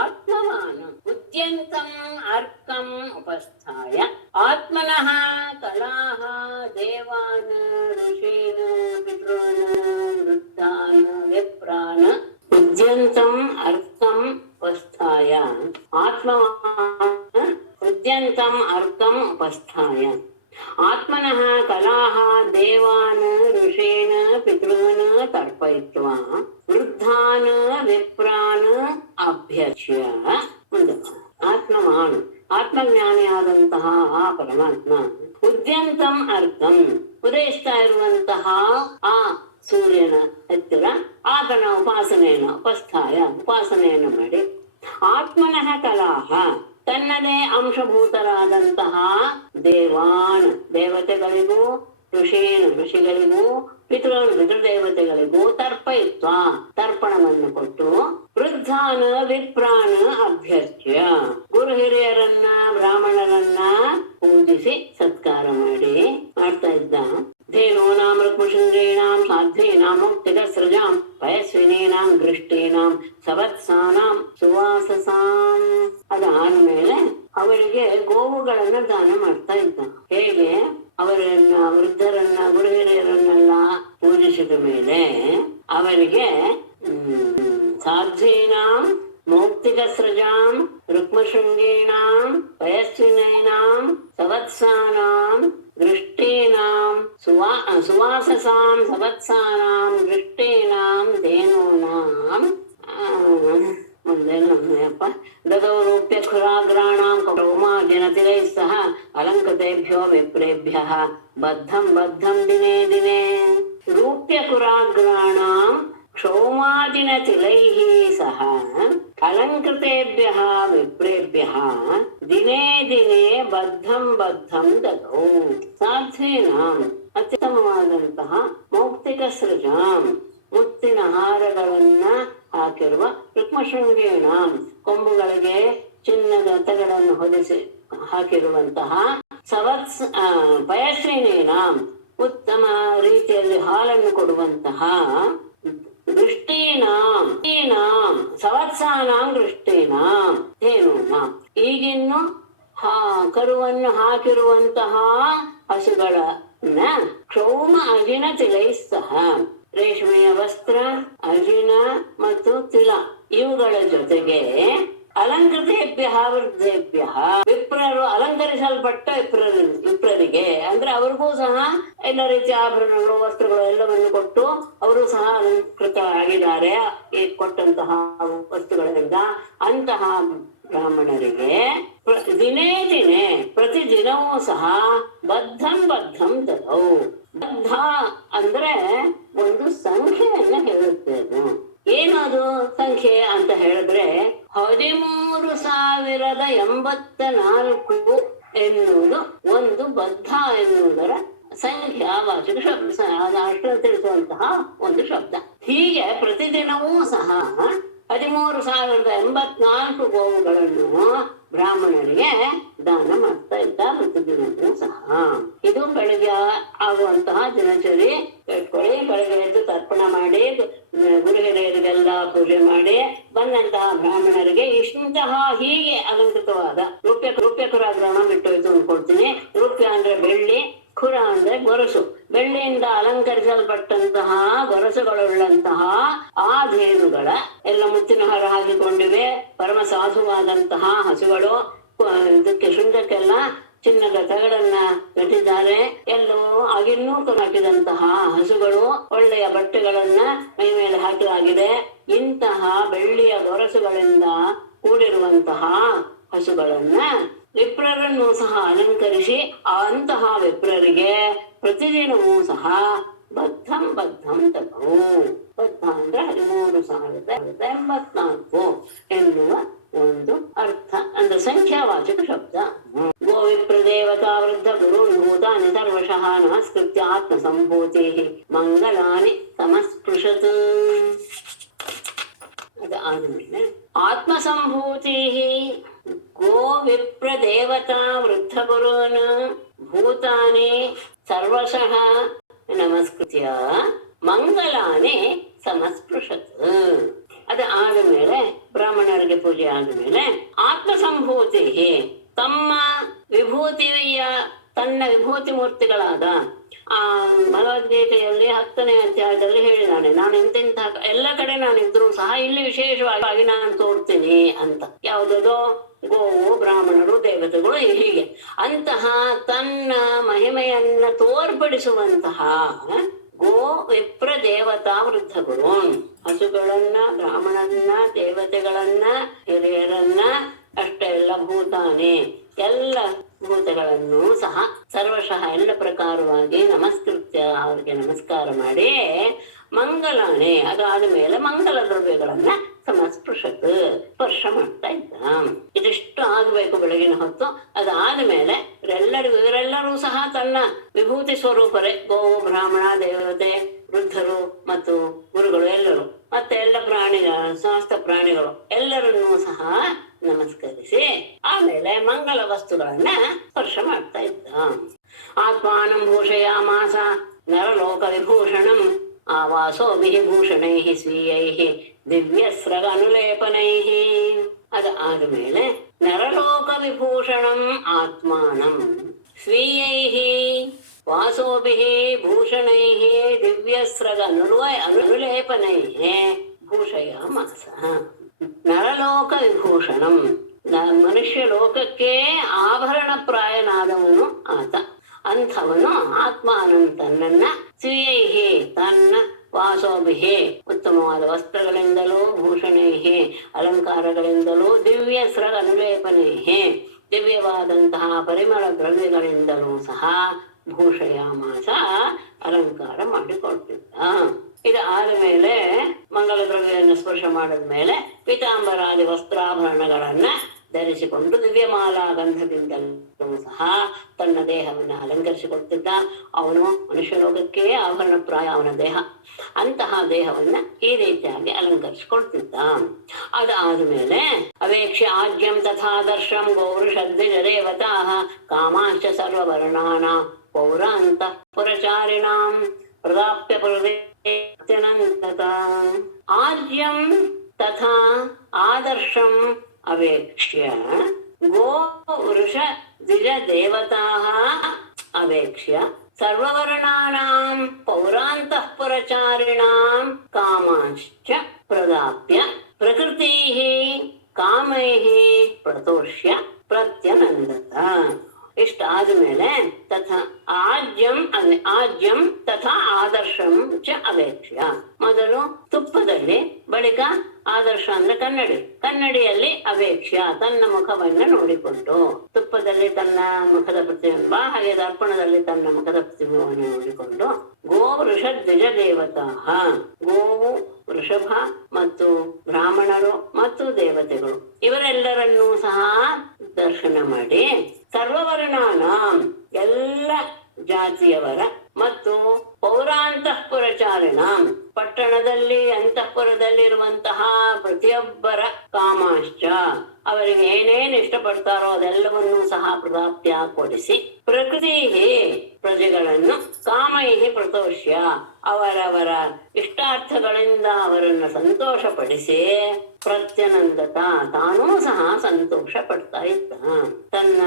ಆತ್ಮವಾನ್ ಉದ್ಯಂತಂ ಅರ್ಕಂ ಉಪಸ್ಥಾಯ ಆತ್ಮನಃ ಕಲಾಹ ದೇವಾನ್ ಋಷೀನ್ ಪಿತॄನ್ ವೃದ್ಧಾನ್ ವಿಪ್ರಾನ್ ಉದ್ಯಂತಂ ಅರ್ಕಂ ಉಪಸ್ಥಾಯ ಆತ್ಮವಾನ್ ಉದ್ಯಂತಂ ಅರ್ಕಂ ಉಪಸ್ಥಾಯ ಆತ್ಮನಃ ಕಲಾಹ ದೇವಾನ್ ಋಷೀನ್ ಪಿತॄನ್ ತರ್ಪಯಿತ್ವಾ ವೃದ್ಧಾನ್ ವಿಪ್ರಾನ್ ಅಭ್ಯರ್ಚ್ಯ. ಆತ್ಮವಾನ್ ಆತ್ಮಜ್ಞಾನಿಯಾದಂತಹ ಆ ಪರಮಾತ್ಮ ಉದ್ಯಂತಂ ಅರ್ಕಂ ಉದಯಿಸ್ತಾ ಇರುವಂತಹ ಆ ಸೂರ್ಯನ ಹತ್ತಿರ ಆತನ ಉಪಾಸನೆಯನ್ನು ಮಾಡಿ ಆತ್ಮನಃ ಕಲಾಹ ತನ್ನದೇ ಅಂಶಭೂತರಾದಂತಹ ದೇವಾನ್ ದೇವತೆಗಳಿಗೂ ಋಷಿಗಳಿಗೂ ಪಿತೃದೇವತೆಗಳಿಗೂ ತರ್ಪಯಿತ್ವ ತರ್ಪಣವನ್ನು ಕೊಟ್ಟು ವೃದ್ಧಾನ್ ವಿಪ್ರಾನ್ ಅಭ್ಯರ್ಚ್ಯ ಗುರು ಹಿರಿಯರನ್ನ ಬ್ರಾಹ್ಮಣರನ್ನ ಪೂಜಿಸಿ ಸತ್ಕಾರ ಮಾಡ್ತಾ ಇದ್ದ. ಧೇನೂನಾಂ ಋಕ್ಮಶೃಂಗೀಣಾಂ ಸಾಧ್ವೀನಾಂ ಮುಕ್ತಿಗಸ್ರಜಾಂ ಪಯಸ್ವಿನೀನಾಂ ಗೃಷ್ಟೀನಾಂ ಸವತ್ಸಾನಾಂ ಸುವಾಸಸಾಂ. ಅದಾದ್ಮೇಲೆ ಅವರಿಗೆ ಗೋವುಗಳನ್ನ ದಾನ ಮಾಡ್ತಾ ಇದ್ದ. ಹೇಗೆ? ಅವರನ್ನ ವೃದ್ಧರನ್ನ ಗುರು ಹಿರಿಯರನ್ನೆಲ್ಲ ಪೂಜಿಸಿದ ಮೇಲೆ ಅವರಿಗೆ ಸಾಧ್ವೀನಾಂ ಮೌಕ್ತಿಕಸ್ರಜಾಂ ರುಕ್ಮಶೃಂಗೀಣಾಂ ಪಯಸ್ವಿನೀನಾಂ ಸವತ್ಸಾನಾಂ ಗೃಷ್ಟೀನಾಂ ಸುವಾಸಸಾಂ ಸವತ್ಸಾನಾಂ ಗೃಷ್ಟೀನಾಂ ಧೇನೂನಾಂ ಮುಂದೇನಪ್ಪ ದದೌ ರೂಪ್ಯ ಖುರಾಗ್ರಾಣಾಂ ಕೌಮಾರ್ಜನತಿರೈಃ ಸಹ ಅಲಂಕೃತೇಭ್ಯೋ ವಿಪ್ರೇಭ್ಯಃ ಬದ್ಧಂ ದಿನೇ ದಿನೇ ರೂಪ್ಯ ಖುರಾಗ್ರಾಣಾಂ ಕ್ಷೌಮಾದಿನ ತಿಲೈಃ ಸಹ ಅಲಂಕೃತೇಭ್ಯಃ ವಿಪ್ರೇಭ್ಯಃ ದಿನೇ ದಿನೇ ಬದ್ಧಂ ಬದ್ಧಂ ದದೌ. ಸಾಧ್ವೀನಾಂ ಅತ್ಯುತ್ತಮವಾದಂತಹ ಮೌಕ್ತಿಕ ಸೃಜಾಂ ಮುತ್ತಿನ ಹಾರಗಳನ್ನ ಹಾಕಿರುವ ರುಕ್ಮಶೃಂಗೇಣ ಕೊಂಬುಗಳಿಗೆ ಚಿನ್ನದ ತಗಡನ್ನು ಹೊದಿಸಿ ಹಾಕಿರುವಂತಹ ಪಯಶ್ರೀನೇನ ಉತ್ತಮ ರೀತಿಯಲ್ಲಿ ಹಾಲನ್ನು ಕೊಡುವಂತಹ ದೃಷ್ಟೀನಾಂ ಸವತ್ಸಾನಾಂ ದೃಷ್ಟೀನಾಂ ಧೇನೂನಾಂ ಈಗಿನ್ನು ಕರುವನ್ನು ಹಾಕಿರುವಂತಹ ಹಸುಗಳನ್ನ ಕ್ಷೌಮ ಅಜಿನ ತಿಲೈ ಸಹ ರೇಷ್ಮೆಯ ವಸ್ತ್ರ, ಅಜಿನ ಮತ್ತು ತಿಲ ಇವುಗಳ ಜೊತೆಗೆ ಅಲಂಕೃತೇಭ್ಯ ವೃದ್ಧೇಭ್ಯ ವಿಪ್ರರು ಅಲಂಕರಿಸಲ್ಪಟ್ಟ ವಿಪ್ರರಿಗೆ ಅಂದ್ರೆ ಅವ್ರಿಗೂ ಸಹ ಎಲ್ಲ ರೀತಿಯ ಆಭರಣಗಳು ವಸ್ತ್ರಗಳು ಎಲ್ಲವನ್ನು ಕೊಟ್ಟು ಅವರು ಸಹ ಅಲಂಕೃತರಾಗಿದ್ದಾರೆ ಈ ಕೊಟ್ಟಂತಹ ವಸ್ತುಗಳಿಂದ ಅಂತಹ ಬ್ರಾಹ್ಮಣರಿಗೆ ದಿನೇ ದಿನೇ ಪ್ರತಿದಿನವೂ ಸಹ ಬದ್ಧಂ ಬದ್ಧಂ ದದೌ. ಬದ್ಧ ಅಂದ್ರೆ ಒಂದು ಸಂಖ್ಯೆಯನ್ನ ಹೇಳುತ್ತೆ. ಅದು ಏನದು ಸಂಖ್ಯೆ ಅಂತ ಹೇಳಿದ್ರೆ 13,084 ಎನ್ನುವುದು ಒಂದು ಬದ್ಧ ಎನ್ನುವುದರ ಸಂಖ್ಯಾವಾಚಕ ಶಬ್ದ, ಅಷ್ಟು ತಿಳಿಸುವಂತಹ ಒಂದು ಶಬ್ದ. ಹೀಗೆ ಪ್ರತಿದಿನವೂ ಸಹ 13,084 ಗೋವುಗಳನ್ನು ಬ್ರಾಹ್ಮಣರಿಗೆ ದಾನ ಮಾಡ್ತಾ ಇದ್ದ ಪ್ರತಿದಿನವೂ ಸಹ. ಇದು ಬೆಳಗ್ಗೆ ಆಗುವಂತಹ ದಿನಚರಿ ಇಟ್ಕೊಳ್ಳಿ. ಬೆಳಗ್ಗೆ ಎದ್ದು ತರ್ಪಣ ಮಾಡಿ ಗುರು ಹಿರಿಯರಿಗೆಲ್ಲ ಪೂಜೆ ಮಾಡಿ ಬಂದಂತಹ ಬ್ರಾಹ್ಮಣರಿಗೆ ಇಂತಹ ಹೀಗೆ ಅಲಂಕೃತವಾದ ರೂಪ್ಯ ಕುರಾಗ್ರಹಣ ಬಿಟ್ಟೋಯ್ತು ಅಂದ್ಕೊಳ್ತೀನಿ. ರೂಪ್ಯ ಅಂದ್ರೆ ಬೆಳ್ಳಿ, ಖುರ ಅಂದ್ರೆ ಗೊರಸು. ಬೆಳ್ಳಿಯಿಂದ ಅಲಂಕರಿಸಲ್ಪಟ್ಟಂತಹ ಗೊರಸುಗಳುಳ್ಳಂತಹ ಆ ಧೇನುಗಳ ಎಲ್ಲ ಮುತ್ತಿನ ಹಾರ ಹಾಕಿಕೊಂಡಿವೆ. ಪರಮ ಸಾಧುವಾದಂತಹ ಹಸುಗಳು. ಇದಕ್ಕೆ ಶೃಂಗಕ್ಕೆಲ್ಲ ಚಿನ್ನದ ತಗಡನ್ನ ಕಟ್ಟಿದ್ದಾರೆ. ಎಲ್ಲವೂ ಆಗಿನ್ನೂ ಹಾಕಿದಂತಹ ಹಸುಗಳು, ಒಳ್ಳೆಯ ಬಟ್ಟೆಗಳನ್ನ ಮೈ ಮೇಲೆ ಹಾಕಲಾಗಿದೆ. ಇಂತಹ ಬೆಳ್ಳಿಯ ಗೊರಸುಗಳಿಂದ ಕೂಡಿರುವಂತಹ ಹಸುಗಳನ್ನ ವಿಪ್ರರನ್ನು ಸಹ ಅಲಂಕರಿಸಿ ಅಂತಹ ವಿಪ್ರರಿಗೆ ಪ್ರತಿದಿನವೂ ಸಹ ಬದ್ಧಂ ಬದ್ಧಂ ತಗೋ. ಬದ್ಧ ಅಂದ್ರೆ 13,084 ಎನ್ನುವ ಒಂದು ಅರ್ಥ ಅಂದ್ರೆ ಸಂಖ್ಯಾವಾಚಕ ಶಬ್ದ. ಗೋ ವಿಪ್ರದೇವತಾ ವೃದ್ಧ ಗುರು ಭೂತಾನಿ ಸರ್ವಶಃ ನಮಸ್ಕೃತ್ಯ ಆತ್ಮ ಸಂಭೂತಿ ಮಂಗಲಾನಿ ಸಮಸ್ಪೃಶತ್. ಅದಾದ್ಮೇಲೆ ಆತ್ಮ ಸಂಭೂತಿ ಗೋ ವಿಪ್ರ ದೇವತಾ ವೃದ್ಧ ಗುರುನ್ ಭೂತಾನಿ ಸರ್ವಶಃ ನಮಸ್ಕೃತ್ಯ ಮಂಗಲಾನಿ ಸಮಸ್ಪೃಶತ್. ಅದು ಆದಮೇಲೆ ಬ್ರಾಹ್ಮಣರಿಗೆ ಪೂಜೆ ಆದಮೇಲೆ ಆತ್ಮ ಸಂಭೂತಿ ತಮ್ಮ ತನ್ನ ವಿಭೂತಿ ಮೂರ್ತಿಗಳಾದ ಭಗವದ್ಗೀತೆಯಲ್ಲಿ 10ನೇ ಅಧ್ಯಾಯದಲ್ಲಿ ಹೇಳಿದಾನೆ, ನಾನು ಇಂತಿಂತ ಎಲ್ಲ ಕಡೆ ನಾನಿದ್ರು ಸಹ ಇಲ್ಲಿ ವಿಶೇಷವಾಗಿ ನಾನು ತೋರ್ತೀನಿ ಅಂತ. ಯಾವುದೋ ಗೋವು, ಬ್ರಾಹ್ಮಣರು, ದೇವತೆಗಳು ಹೀಗೆ ಅಂತಹ ತನ್ನ ಮಹಿಮೆಯನ್ನ ತೋರ್ಪಡಿಸುವಂತಹ ಗೋ ವಿಪ್ರ ದೇವತಾ ವೃದ್ಧಗಳು ಹಸುಗಳನ್ನ, ಬ್ರಾಹ್ಮಣರನ್ನ, ದೇವತೆಗಳನ್ನ, ಹಿರಿಯರನ್ನ ಅಷ್ಟೇ ಎಲ್ಲ ಭೂತಾನೆ ಎಲ್ಲ ಭೂತಗಳನ್ನು ಸಹ ಸರ್ವಶಃ ಎಲ್ಲ ಪ್ರಕಾರವಾಗಿ ನಮಸ್ಕೃತ್ಯ ಅವರಿಗೆ ನಮಸ್ಕಾರ ಮಾಡಿ ಮಂಗಲಾನೆ ಅದಾದ ಮೇಲೆ ಮಂಗಲ ದ್ರವ್ಯಗಳನ್ನ ಸಮಸ್ಪೃಶತ್ ಸ್ಪರ್ಶ ಮಾಡ್ತಾ ಇದ್ದ. ಇದಿಷ್ಟು ಆಗ್ಬೇಕು ಬೆಳಗಿನ ಹೊತ್ತು. ಅದಾದ ಮೇಲೆ ಇವರೆಲ್ಲರೂ ಸಹ ತನ್ನ ವಿಭೂತಿ ಸ್ವರೂಪರೇ. ಗೋವು, ಬ್ರಾಹ್ಮಣ, ದೇವತೆ, ವೃದ್ಧರು ಮತ್ತು ಗುರುಗಳು ಎಲ್ಲರೂ ಮತ್ತೆ ಎಲ್ಲ ಸಮಸ್ತ ಪ್ರಾಣಿಗಳು ಎಲ್ಲರನ್ನೂ ಸಹ ನಮಸ್ಕರಿಸಿ ಆಮೇಲೆ ಮಂಗಲ ವಸ್ತುಗಳನ್ನ ಸ್ಪರ್ಶ ಮಾಡ್ತಾ ಇದ್ದ. ಆತ್ಮಾನಂ ಭೂಷಯಾಮಾಸ ನರಲೋಕ ವಿಭೂಷಣಂ ಆವಾಸೋಭಿಃ ಭೂಷಣೈಃ ಸ್ವೀಯೈಃ ದಿವ್ಯಸ್ರಗ ಅನುಲೇಪನೈಃ. ಅದು ಆದಮೇಲೆ ನರಲೋಕ ವಿಭೂಷಣಂ ಆತ್ಮಾನಂ ಸ್ವೀಯೈಃ ವಾಸೋಭಿಃ ಭೂಷಣೈಃ ದಿವ್ಯಸ್ರಗ ಅನುಲೇಪನೈಃ ಭೂಷಯಾಮಾಸ. ನರಲೋಕ ವಿಭೂಷಣಂ ಮನುಷ್ಯ ಲೋಕಕ್ಕೆ ಆಭರಣ ಪ್ರಾಯನಾದವನು ಆತ. ಅಂಥವನು ಆತ್ಮಾನಂ ತನ್ನನ್ನ ಸ್ವೀಯೈಹಿ ತನ್ನ ವಾಸೋಭಿಹಿ ಉತ್ತಮವಾದ ವಸ್ತ್ರಗಳಿಂದಲೂ ಭೂಷಣೈಹಿ ಅಲಂಕಾರಗಳಿಂದಲೂ ದಿವ್ಯ ಸ್ರಗ ಅನುಲೇಪನೈಹಿ ದಿವ್ಯವಾದಂತಹ ಪರಿಮಳ ದ್ರವ್ಯಗಳಿಂದಲೂ ಸಹ ಭೂಷಯಾಮಾಸ ಅಲಂಕಾರ ಮಾಡಿಕೊಟ್ಟಿದ್ದ. ಇದು ಆದ ಮೇಲೆ ಮಂಗಲ ದ್ರವ್ಯವನ್ನು ಸ್ಪರ್ಶ ಮಾಡಿದ ಮೇಲೆ ಪೀತಾಂಬರಾದಿ ವಸ್ತ್ರಾಭರಣಗಳನ್ನ ಧರಿಸಿಕೊಂಡು ದಿವ್ಯಮಾಲಾ ಗಂಧದಿಂದಲೂ ಸಹ ತನ್ನ ದೇಹವನ್ನು ಅಲಂಕರಿಸಿಕೊಳ್ತಿದ್ದ. ಅವನು ಮನುಷ್ಯಲೋಕಕ್ಕೆ ಆಭರಣಪ್ರಾಯ ಅವನ ದೇಹ. ಅಂತಹ ದೇಹವನ್ನ ಈ ರೀತಿಯಾಗಿ ಅಲಂಕರಿಸಿಕೊಳ್ತಿದ್ದ. ಅದಾದ್ಮೇಲೆ ಅವೇಕ್ಷ ಆಜ್ಯಂ ತಥಾದರ್ಶಂ ಗೌರುಷದ್ವಿಜದೇವತಾ ಕಾಮಾಂಶ್ಚ ಸರ್ವವರ್ಣಾನ ಪೌರಾಂತ ಪುರಚಾರಿಣಾಂ ಪ್ರದಾಪ್ಯ ಪುರದೇತ್ಯನಂತತ. ಆಜ್ಯಂ ತಥಾ ಆದರ್ಶಂ ಅವೇಕ್ಷ್ಯ ಗೋ ವೃಷ ದ್ವಿಜ ದೇವತಾಃ ಅವೇಕ್ಷ್ಯ ಸರ್ವವರ್ಣಾನಾಂ ಪೌರಾಂತಃ ಪುರಚಾರಿಣಾಂ ಕಾಮಾಂಶ್ಚ ಪ್ರದಾಪ್ಯ ಪ್ರಕೃತಿಃ ಕಾಮೈಃ ಪ್ರತೋಷ್ಯ ಪ್ರತ್ಯನಂದತ. ಇಷ್ಟಾದ್ಮೇಲೆ ತಥಾ ಆಜ್ಯಂ ತಥಾ ಆದರ್ಶಂ ಚ ಅವೇಕ್ಷ್ಯ. ಮೊದಲು ತುಪ್ಪದಲ್ಲಿ, ಬಳಿಕ ಆದರ್ಶ ಅಂದ್ರೆ ಕನ್ನಡಿಯಲ್ಲಿ ಅವೇಕ್ಷ್ಯ ತನ್ನ ಮುಖವನ್ನು ನೋಡಿಕೊಂಡು, ತುಪ್ಪದಲ್ಲಿ ತನ್ನ ಮುಖದ ಪ್ರತಿಬಿಂಬ, ಹಾಗೆ ದರ್ಪಣದಲ್ಲಿ ತನ್ನ ಮುಖದ ಪ್ರತಿಬಿಂಬವನ್ನು ನೋಡಿಕೊಂಡು ಗೋ ವೃಷ ದ್ವಿಜ ದೇವತಾ, ಗೋವು, ವೃಷಭ ಮತ್ತು ಬ್ರಾಹ್ಮಣರು ಮತ್ತು ದೇವತೆಗಳು ಇವರೆಲ್ಲರನ್ನೂ ಸಹ ದರ್ಶನ ಮಾಡಿ ಸರ್ವವರ್ಣಾನ ಎಲ್ಲ ಜಾತಿಯವರ ಮತ್ತು ಪೌರಾಂತಃಪುರಚಾರಿಣ ಪಟ್ಟಣದಲ್ಲಿ ಅಂತಃಪುರದಲ್ಲಿರುವಂತಹ ಪ್ರತಿಯೊಬ್ಬರ ಕಾಮಾಶ್ಚ ಅವರಿಗೆ ಏನೇನು ಇಷ್ಟಪಡ್ತಾರೋ ಅದೆಲ್ಲವನ್ನೂ ಸಹ ಪ್ರಾಪ್ಯ ಕೊಡಿಸಿ ಪ್ರಕೃತಿ ಪ್ರಜೆಗಳನ್ನು ಕಾಮೈಹಿ ಪ್ರತೋಷ್ಯ ಅವರವರ ಇಷ್ಟಾರ್ಥಗಳಿಂದ ಅವರನ್ನು ಸಂತೋಷಪಡಿಸಿ ಪ್ರತ್ಯನಂದತ ತಾನೂ ಸಹ ಸಂತೋಷ ಪಡ್ತಾ ಇದ್ದ. ತನ್ನ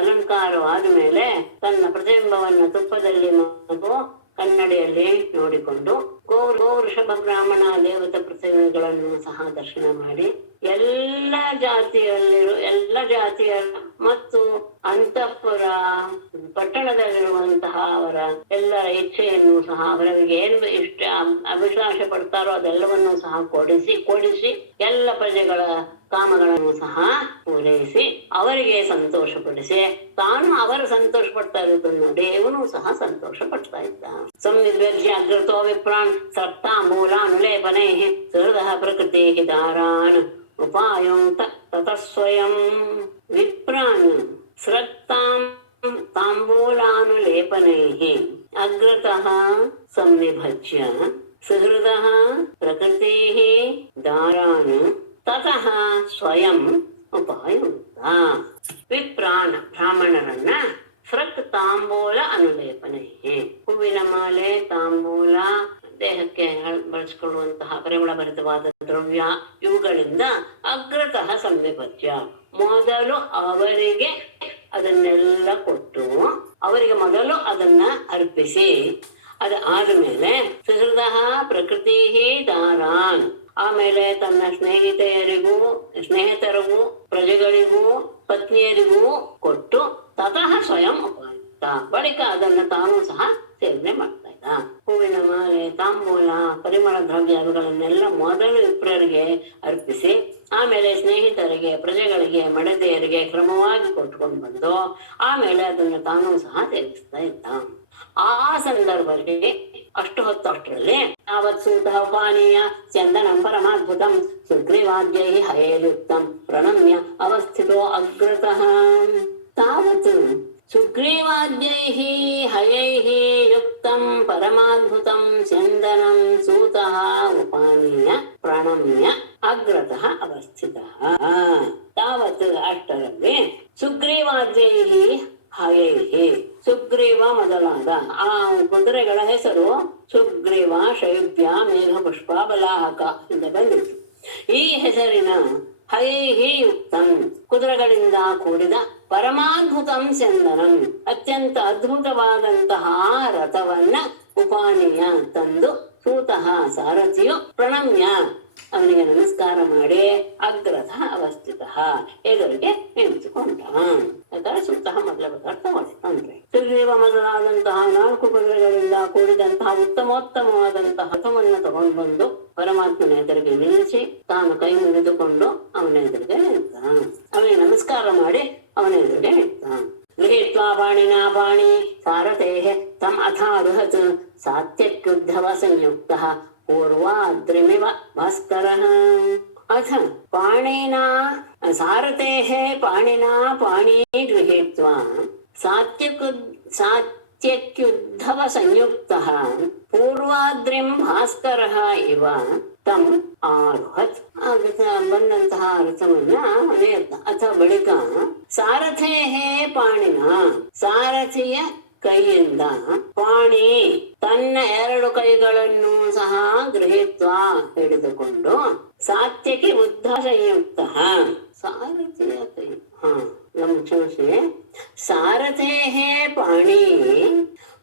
ಅಲಂಕಾರವಾದ ಮೇಲೆ ತನ್ನ ಪ್ರತಿಬಿಂಬವನ್ನು ತುಪ್ಪದಲ್ಲಿ ಮತ್ತು ಕನ್ನಡಿಯಲ್ಲಿ ನೋಡಿಕೊಂಡು ಗೋ ವೃಷಭ ಬ್ರಾಹ್ಮಣ ದೇವತಾ ಪ್ರತಿಮೆಗಳನ್ನು ಸಹ ದರ್ಶನ ಮಾಡಿ ಎಲ್ಲ ಜಾತಿಯ ಮತ್ತು ಅಂತಃಪುರ ಪಟ್ಟಣದಲ್ಲಿರುವಂತಹ ಅವರ ಎಲ್ಲರ ಇಚ್ಛೆಯನ್ನು ಸಹ ಅವರಿಗೆ ಏನು ಇಷ್ಟ ಅಭಿಲಾಷ ಪಡ್ತಾರೋ ಅದೆಲ್ಲವನ್ನೂ ಸಹ ಕೊಡಿಸಿ ಎಲ್ಲ ಪ್ರಜೆಗಳ ಕಾಮಗಳನ್ನು ಸಹ ಪೂರೈಸಿ ಅವರಿಗೆ ಸಂತೋಷಪಡಿಸಿ ತಾನು ಅವರು ಸಂತೋಷ ಪಡ್ತಾ ಇರೋದನ್ನು ನೋಡಿ ಇವನು ಸಹ ಸಂತೋಷ ಪಡ್ತಾ ಇದ್ದ. ಸಂವಿದ್ವೇಜ್ಯ ಅಗ್ರತೋ ವಿಪ್ರಾನ್ ಸಪ್ತಾ ಮೂಲಾನುಲೇಪನೈ ಹೃದಯ ಪ್ರಕೃತಿ ದಾರಾನ್ ಉಪಾಯೋಂತ ತತಸ್ವಯಂ ವಿಪ್ರಾನ್ ಸ್ರಕ್ತಾಂ ತಾಂಬೂಲಾನುಲೇಪನೈಃ ಅಗ್ರತಃ ಸಂವಿಭಜ್ಯ ಸುಹೃದಃ ಪ್ರಕೃತಿಃ ದಾರಾನ್ ತತಃ ಸ್ವಯಂ ಉಪಾಯುಕ್ತ. ವಿಪ್ರಾನ್ ಬ್ರಾಹ್ಮಣರನ್ನ ಸ್ರಕ್ ತಾಂಬೂಲ ಅನುಲೇಪನೆ, ಹೂವಿನ ಮಾಲೆ, ತಾಂಬೂಲ, ದೇಹಕ್ಕೆ ಬಳಸಿಕೊಳ್ಳುವಂತಹ ಪರಿಮಳ ಭರಿತವಾದ ದ್ರವ್ಯ ಇವುಗಳಿಂದ ಅಗ್ರತಃ ಸಂವಿಭಜ್ಯ ಮೊದಲು ಅವರಿಗೆ ಅದನ್ನೆಲ್ಲ ಕೊಟ್ಟು ಅವರಿಗೆ ಮೊದಲು ಅದನ್ನ ಅರ್ಪಿಸಿ ಅದು ಆದ್ಮೇಲೆ ಸುಹೃದ ಪ್ರಕೃತಿ ದಾರಾನ್ ಆಮೇಲೆ ತನ್ನ ಸ್ನೇಹಿತರಿಗೂ ಪ್ರಜೆಗಳಿಗೂ ಪತ್ನಿಯರಿಗೂ ಕೊಟ್ಟು ತತಃ ಸ್ವಯಂ ಉಪಾಯುಕ್ತ ಬಳಿಕ ಅದನ್ನು ತಾನೂ ಸಹ ಸೇವನೆ ಮಾಡ್ತಾ ಇದ್ದ. ಹೂವಿನ ಮಾಲೆ, ತಾಂಬೂಲ, ಪರಿಮಳ ದ್ರವ್ಯ ಅವುಗಳನ್ನೆಲ್ಲ ಮೊದಲು ವಿಪ್ರರಿಗೆ ಅರ್ಪಿಸಿ ಆಮೇಲೆ ಸ್ನೇಹಿತರಿಗೆ, ಪ್ರಜೆಗಳಿಗೆ, ಮಡದೆಯರಿಗೆ ಕ್ರಮವಾಗಿ ಕೊಟ್ಕೊಂಡು ಬಂದು ಆಮೇಲೆ ಅದನ್ನು ತಾನೂ ಸಹ ಸೇವಿಸ್ತಾ ಇದ್ದ. ಆ ಸಂದರ್ಭದಲ್ಲಿ ಅಷ್ಟರಲ್ಲಿ ತಾವತ್ ಸೂತಃ ಪಾನೀಯ ಚಂದನಂ ಪರಮಾದ್ಭುತಂ ಸುಗ್ರೀವಾದ್ಯೈ ಹಯೇಯುಕ್ತಂ ಪ್ರಣಮ್ಯ ಅವಸ್ಥಿತೋ ಅಗ್ರತಃ. ತಾವತ್ ಸುಗ್ರೀವಾದ್ಯೈಃ ಹಯೈಃ ಯುಕ್ತಂ ಪರಮಾದ್ಭುತಂ ಚಂದನಂ ಸೂತಃ ಉಪಾನೀಯ ಪ್ರಣಮ್ಯ ಅಗ್ರತಃ ಅವಸ್ಥಿತಃ. ತಾವತ್ ಅಷ್ಟರಲ್ಲಿ ಸುಗ್ರೀವಾದ್ಯೈಃ ಹಯೈಹಿ ಸುಗ್ರೀವ ಮೊದಲಾದ ಆ ಕುದುರೆಗಳ ಹೆಸರು ಸುಗ್ರೀವ, ಶೈಬ್ಯ, ಮೇಘ, ಪುಷ್ಪ, ಬಲಾಹಕ ಅಂತ ಬಂದಿತ್ತು. ಈ ಹೆಸರಿನ ಹಯೈಹಿ ಯುಕ್ತಂ ಕುದುರೆಗಳಿಂದ ಕೂಡಿದ ಪರಮಾದ್ಭುತಂ ಚಂದನಂ ಅತ್ಯಂತ ಅದ್ಭುತವಾದಂತಹ ರಥವನ್ನ ಉಪಾನೀಯ ತಂದು ಸೂತಃ ಸಾರಥಿಯು ಪ್ರಣಮ್ಯ ಅವನಿಗೆ ನಮಸ್ಕಾರ ಮಾಡಿ ಅಗ್ರಥ ಅವಸ್ಥಿತ ಎದುರಿಗೆ ನಿಂತುಕೊಂಡ. ಯಾಕಂದ್ರೆ ಸೂತಃ ಮೊದಲ ಪದಾರ್ಥ ಅಂದ್ರೆ ಸುಗ್ರೀವ ಮೊದಲಾದಂತಹ 4 ಕುದುರೆಗಳಿಂದ ಕೂಡಿದಂತಹ ಉತ್ತಮೋತ್ತಮವಾದಂತಹ ರಥವನ್ನು ತಗೊಂಡು ಬಂದು ಪರಮಾತ್ಮನ ಎದುರಿಗೆ ನಿಲ್ಲಿಸಿ ತಾನು ಕೈ ಮುಗಿದುಕೊಂಡು ಅವನ ಎದುರಿಗೆ ನಿಂತ. ಅವನಿಗೆ ನಮಸ್ಕಾರ ಮಾಡಿ ಅವನ ಎದುರಿಗೆ ನಿಂತ. ಗೃಹೀತ್ವಾ ಪಾಣಿನಾ ಪಾಣಿ ಸಾರಥೇಃ ತಮ್ ಅಥಾರುಹತ್ ಸಾತ್ಯಕ್ಯುದ್ಧವ ಸಂಯುಕ್ತಃ पूर्वाद्रिमिव भास्करः अथ पाणिना सारथेः पाणिना पाणी गृहीत्वा सात्यक्युद्धव संयुक्तः पूर्वाद्रिं ಭಾಸ್ಕರಃ ಇವ ತಮ್ ಆರುಹತ್. ಬಂದಂತಹ ರಥವನ್ನ ಅಥ ಬಳಿಕ ಸಾರಥೇಹೇ ಪಾಣಿನ ಸಾರಥಿಯ ಕೈಯಿಂದ ಪಾಣಿ ತನ್ನ ಎರಡು ಕೈಗಳನ್ನು ಸಹ ಗೃಹೀತ್ವ ಹಿಡಿದುಕೊಂಡು ಸಾತ್ಯಕ್ಕೆ ಉದ್ಧ ಸಂಯುಕ್ತ ಸಾರಥಿಯ ಕೈ ಕ್ಷಮಿಸಿ ಸಾರಥೇಹೇ ಪಾಣಿ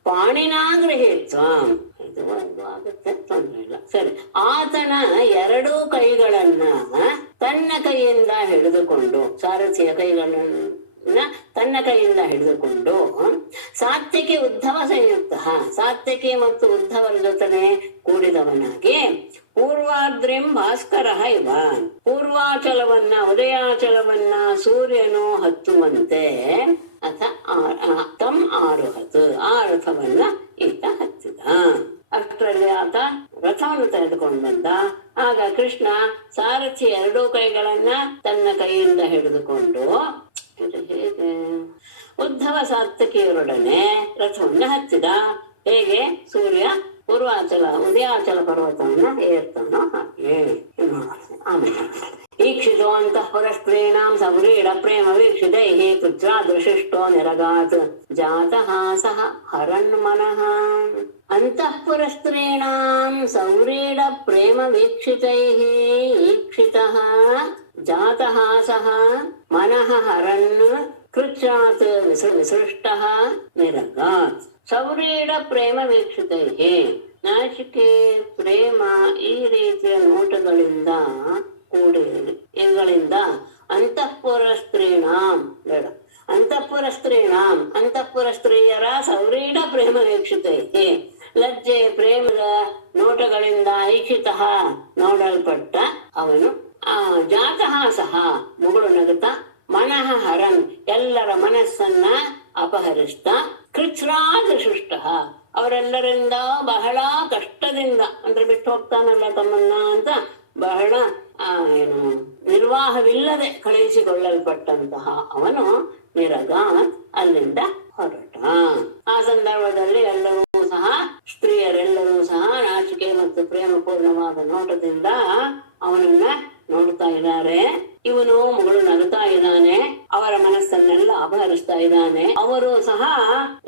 ಪಾಣಿನಾ ಗೃಹೀತ್ವ ಇದು ಒಂದು ಆಗುತ್ತೆ, ತೊಂದರೆ ಇಲ್ಲ, ಸರಿ. ಆತನ ಎರಡೂ ಕೈಗಳನ್ನ ತನ್ನ ಕೈಯಿಂದ ಹಿಡಿದುಕೊಂಡು ಸಾರಥಿಯ ಕೈಗಳನ್ನು ತನ್ನ ಕೈಯಿಂದ ಹಿಡಿದುಕೊಂಡು ಸಾತ್ಯಕ್ಕೆ ಉದ್ಧವ ಸಂಯುಕ್ತ ಸಾತ್ಯಕ್ಕೆ ಮತ್ತು ಉದ್ಧವರ ಜೊತೆ ಕೂಡಿದವನಾಗಿ ಪೂರ್ವಾದ್ರಿಂ ಭಾಸ್ಕರ ಇವ ಪೂರ್ವಾಚಲವನ್ನ ಉದಯಾಚಲವನ್ನ ಸೂರ್ಯನು ಹತ್ತುವಂತೆ ಅಥ ತಮ್ ಆರುಹತ್ ಆ ರಥವನ್ನ ಈತ ಹತ್ತಿದ. ಅಷ್ಟರಲ್ಲಿ ಆತ ರಥವನ್ನು ತೆಗೆದುಕೊಂಡು ಬಂದ. ಆಗ ಕೃಷ್ಣ ಸಾರಥಿ ಎರಡೂ ಕೈಗಳನ್ನ ತನ್ನ ಕೈಯಿಂದ ಹಿಡಿದುಕೊಂಡು ಹೇಗೆ ಉದ್ಧವ ಸಾತ್ಯಕಿಯರೊಡನೆ ರಥವನ್ನ ಹತ್ತಿದ. ಹೇಗೆ ಸೂರ್ಯ ಪೂರ್ವಾಚಲ ಉದಯಾಚಲ ಪರ್ವತವನ್ನ ಏರ್ತಾನೋ ಹಾಗೆ. ಆಮೇಲೆ ಈಕ್ಷಿತೋ ಅಂತಃಪುರಸ್ತ್ರೀಣಾಂ ಸವ್ರೀಡ ಪ್ರೇಮ ವೀಕ್ಷಿತೈಃ ಪುತ್ರಾದೃಶಿಷ್ಟೋ ನಿರಗಾತ್ ಜಾತಃ ಸಹ ಹರನ್ಮನಃ. ಅಂತಃಪುರಸ್ತ್ರೀಣಾಂ ಸವ್ರೀಡ ಪ್ರೇಮ ವೀಕ್ಷಿತೈಃ ಈಕ್ಷಿತಃ ಜಾತಃ ಸಹ ಮನಃ ಹರನ್ ಕೃಚ್ಛ್ರಾತ್ ವಿಸೃಷ್ಟಃ ನಿರಗಾತ್. ಸವ್ರೀಡ ಪ್ರೇಮ ವೀಕ್ಷಿತೈಃ ನಾಚಿಕೆ ಪ್ರೇಮ ಈ ರೀತಿಯ ನೋಟಗಳಿಂದ ಇವುಗಳಿಂದ ಅಂತಃಪುರ ಸ್ತ್ರೀಣಾಂ ಬೇಡ ಅಂತಃಪುರ ಸ್ತ್ರೀಯರ ಸವ್ರೀಡ ಪ್ರೇಮ ವೀಕ್ಷಿತೈತಿ ಲಜ್ಜೆ ಪ್ರೇಮದ ನೋಟಗಳಿಂದ ಐಕ್ಷಿತ ನೋಡಲ್ಪಟ್ಟ ಅವನು ಜಾತಃ ಸಹ ಮುಗುಳು ನಗುತ್ತಾ ಮನಃ ಹರನ್ ಎಲ್ಲರ ಮನಸ್ಸನ್ನ ಅಪಹರಿಸ್ತಾ ಕೃಚ್ಛ್ರಾತ್ ಶುಷ್ಟ ಅವರೆಲ್ಲರಿಂದ ಬಹಳ ಕಷ್ಟದಿಂದ ಅಂದ್ರೆ ಬಿಟ್ಟು ಹೋಗ್ತಾನಲ್ಲ ತಮ್ಮನ್ನ ಅಂತ ಬಹಳ ಏನು ನಿರ್ವಾಹವಿಲ್ಲದೆ ಕಳುಹಿಸಿಕೊಳ್ಳಲ್ಪಟ್ಟಂತಹ ಅವನು ನಿರಗಾತ್ ಅಲ್ಲಿಂದ ಹೊರಟ. ಆ ಸಂದರ್ಭದಲ್ಲಿ ಎಲ್ಲರೂ ಸಹ ಸ್ತ್ರೀಯರೆಲ್ಲರೂ ಸಹ ನಾಚಿಕೆ ಮತ್ತು ಪ್ರೇಮಪೂರ್ಣವಾದ ನೋಟದಿಂದ ಅವನನ್ನ ನೋಡ್ತಾ ಇದ್ದಾರೆ. ಇವನು ಮುಗಳು ನಗುತ್ತಾ ಇದ್ದಾನೆ, ಅವರ ಮನಸ್ಸನ್ನೆಲ್ಲ ಅಪಹರಿಸ್ತಾ ಇದ್ದಾನೆ. ಅವರು ಸಹ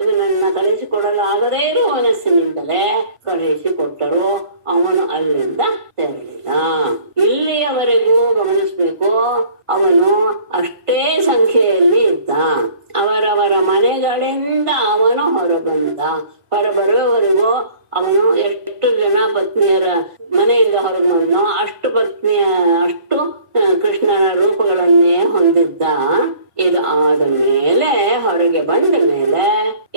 ಇದನ್ನ ಕಳಿಸಿಕೊಡಲಾಗದೇ ಇರುವ ಮನಸ್ಸಿನಿಂದಲೇ ಕಳಿಸಿಕೊಟ್ಟರು. ಅವನು ಅಲ್ಲಿಂದ ತೆರಳಿದ. ಇಲ್ಲಿಯವರೆಗೂ ಗಮನಿಸ್ಬೇಕು, ಅವನು ಅಷ್ಟೇ ಸಂಖ್ಯೆಯಲ್ಲಿ ಇದ್ದ. ಅವರವರ ಮನೆಗಳಿಂದ ಅವನು ಹೊರಬಂದ. ಹೊರಬರುವವರೆಗೂ ಅವನು ಎಷ್ಟು ಜನ ಪತ್ನಿಯರ ಮನೆಯಿಂದ ಹೊರಗೆ ಬಂದನೋ ಅಷ್ಟು ಕೃಷ್ಣನ ರೂಪಗಳನ್ನೇ ಹೊಂದಿದ್ದ. ಇದು ಆದ ಮೇಲೆ ಹೊರಗೆ ಬಂದ ಮೇಲೆ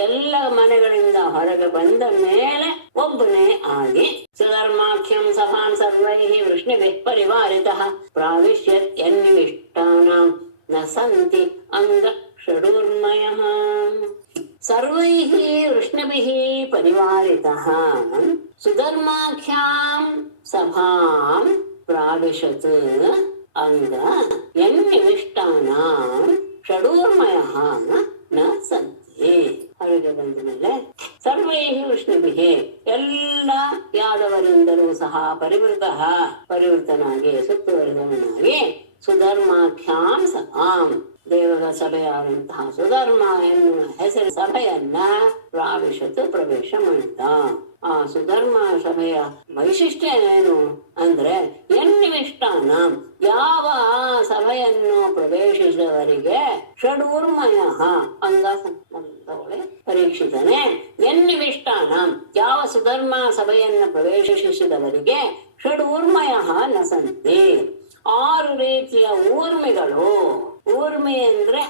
ಎಲ್ಲ ಮನೆಗಳಿಂದ ಹೊರಗೆ ಬಂದ ಮೇಲೆ ಒಬ್ಬನೇ ಆಗಿ ಸುಧರ್ಮಾಖ್ಯಂ ಸಭಾಂ ಸರ್ವೈಃ ವೃಷ್ಣಿಭಿಃ ಪರಿವಾರಿತಃ ಪ್ರಾವಿಶ್ಯತ್ ಯನ್ನಿವಿಷ್ಟಾನಾಂ ನ ಸಂತಿ ಅಂಗ ಷಡೂರ್ಮಯಃ. ಸರ್ವೈಃ ವೃಷ್ಣಿಭಿಃ ಪರಿವಾರಿತಃ ಸುಧರ್ಮಾಖ್ಯಾಂ ಸಭಾಂ ಪ್ರಾವಿಶತ್ ಅಂಗ ಯನ್ನಿವಿಷ್ಟಾನಾಂ ಷಡೂರ್ಮಯಃ ನ ಸಂತಿ. ಹೊರಗೆ ಬಂದ ಮೇಲೆ ಸರ್ವೈಃ ವೃಷ್ಣಿಭಿಃ ಎಲ್ಲ ಯಾದವರಿಂದಲೂ ಸಹ ಪರಿವೃತನಾಗಿ ಸುತ್ತುವರಿದವನಾಗಿ ಸುಧರ್ಮಾಖ್ಯಾಂ ಸಭಾಂ ದೇವರ ಸಭೆಯಾದಂತಹ ಸುಧರ್ಮ ಎನ್ನುವ ಹೆಸರು ಸಭೆಯನ್ನ ಪ್ರವೇಶ ಮಾಡಿದ. ಆ ಸುಧರ್ಮ ಸಭೆಯ ವೈಶಿಷ್ಟ್ಯ ಏನು ಅಂದ್ರೆ ಯನ್ನಿವಿಷ್ಟಾನ ಯಾವ ಸಭೆಯನ್ನು ಪ್ರವೇಶಿಸಿದವರಿಗೆ ಷಡೂರ್ಮಯ ಅಂಗ ಪರೀಕ್ಷಿತನೆ. ಯನ್ನಿವಿಷ್ಟಾನ ಯಾವ ಸುಧರ್ಮ ಸಭೆಯನ್ನು ಪ್ರವೇಶಿಸಿದವರಿಗೆ ಷಡೂರ್ಮಯ ನ ಸಂತಿ 6 ರೀತಿಯ ಊರ್ಮಿಗಳು. ಊರ್ಮಿ ಅಂದ್ರೆ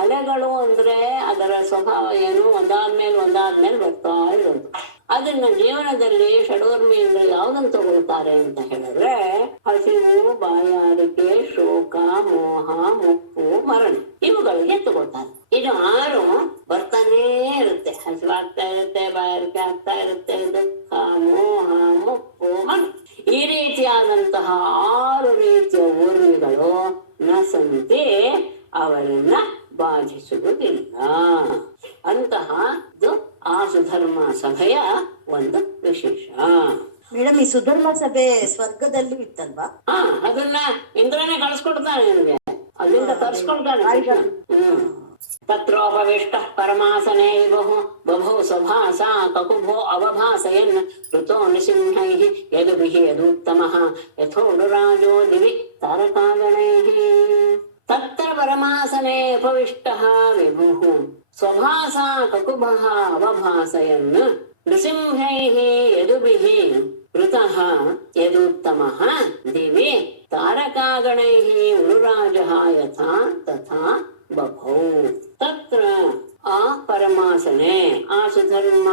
ಅಲೆಗಳು ಅಂದ್ರೆ ಅದರ ಸ್ವಭಾವ ಏನು, ಒಂದಾದ್ಮೇಲೆ ಬರ್ತಾ ಇರೋದು. ಅದನ್ನ ಜೀವನದಲ್ಲಿ ಷಡೂರ್ಮಿ ಅಂದ್ರೆ ಯಾವ್ದನ್ನು ತಗೊಳ್ತಾರೆ ಅಂತ ಹೇಳಿದ್ರೆ ಹಸಿವು, ಬಾಯಾರಿಕೆ, ಶೋಕ, ಮೋಹ, ಮುಪ್ಪು, ಮರಣ ಇವುಗಳಿಗೆ ತಗೊಳ್ತಾರೆ. ಇದು 6 ಬರ್ತಾನೇ ಇರುತ್ತೆ. ಹಸಿವಾಗ್ತಾ ಇರುತ್ತೆ, ಬಾಯಾರಿಕೆ ಆಗ್ತಾ ಇರುತ್ತೆ, ದುಃಖ, ಮೋಹ, ಮುಪ್ಪು, ಮೊದಲಾದಂತಹ 6 ರೀತಿಯ ಊರ್ಮಿಗಳು ನ ಸಂತಿ, ಅವರನ್ನ ಬಾಧಿಸುವುದಿಲ್ಲ. ಅಂತಹದ್ದು ಆ ಸುಧರ್ಮ ಸಭೆಯ ಒಂದು ವಿಶೇಷ. ಮೇಡಮ್, ಈ ಸುಧರ್ಮ ಸಭೆ ಸ್ವರ್ಗದಲ್ಲೂ ಇತ್ತಲ್ವಾ? ಅದನ್ನ ಇಂದ್ರನೇ ಕಳಿಸ್ಕೊಡ್ತಾನೆ ನಿಮಗೆ, ಅಲ್ಲಿಂದ ತರಿಸ್ಕೊಳ್ತಾನೆ. ತತ್ರೋಪವಿಷ್ಟ ಪರಮಾಸನೆ ಬಭೋ ಸ್ವಭಾಸ ಕಕುಭೋ ಅವಭಾಸಯನ್ ಋತೋ ನೃಸಿಂಹೈಃ ಯದುಭಿಃ ಯದೂತ್ತಮಃ ಯಥೋಡುರಾಜೋ ದಿವಿ ತಾರಕಾಗಣೈಃ. ತತ್ರ ಪರಮಾಸನೆ ಉಪವಿಷ್ಟಃ ವಿಭುಃ ಸ್ವಭಾಸ ಕಕುಭಃ ಅವಭಾಸಯನ್ ನೃಸಿಂಹೈಃ ಯದುಭಿಃ ಋತಃ ಯದೂತ್ತಮಃ ದಿವಿ ತಾರಕಾಗಣೈಃ ಉರುರಾಜಃ ಯಥಾ ತಥಾ ಬಭೌ. ತತ್ರ ಆ ಪರಮಾಸನೆ, ಆ ಸುಧರ್ಮ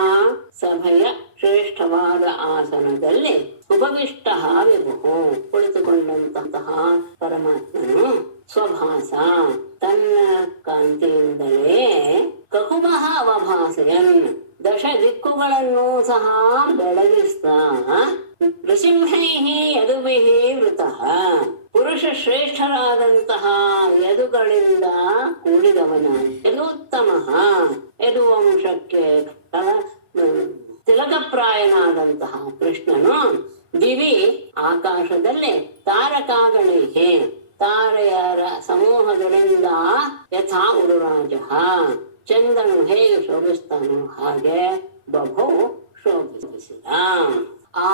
ಸಭೆಯ ಶ್ರೇಷ್ಠವಾದ ಆಸನದಲ್ಲಿ ಉಪವಿಷ್ಟ ವಿಭು ಕುಳಿತುಕೊಂಡಂತಹ ಪರಮಾತ್ಮನು ಸ್ವಭಾಸ ತನ್ನ ಕಾಂತಿಯಿಂದಲೇ ಕಕುಭಃ ಅವಭಾಸಯನ್ ದಶ ದಿಕ್ಕುಗಳನ್ನು ಸಹ ಬೆಳಗಿಸ್ತಾ ನೃಸಿಂಹೈಃ ಯದುಭಿಃ ವೃತಃ ಪುರುಷ ಶ್ರೇಷ್ಠರಾದಂತಹ ಯದುಗಳಿಂದ ಕೂಡಿದವನ ಯದೂತ್ತಮಃ ಯದುವಂಶಕ್ಕೆ ತಿಲಕಪ್ರಾಯನಾದಂತಹ ಕೃಷ್ಣನು ದಿವಿ ಆಕಾಶದಲ್ಲಿ ತಾರಕಾಗಣೈಃ ತಾರೆಯರ ಸಮೂಹಗಳಿಂದ ಯಥಾ ಉರುರಾಜ ಚಂದನು ಹೇಗೆ ಶೋಭಿಸ್ತಾನೋ ಹಾಗೆ ಬಭೌ ಶೋಭಿಸಿದ. ಆ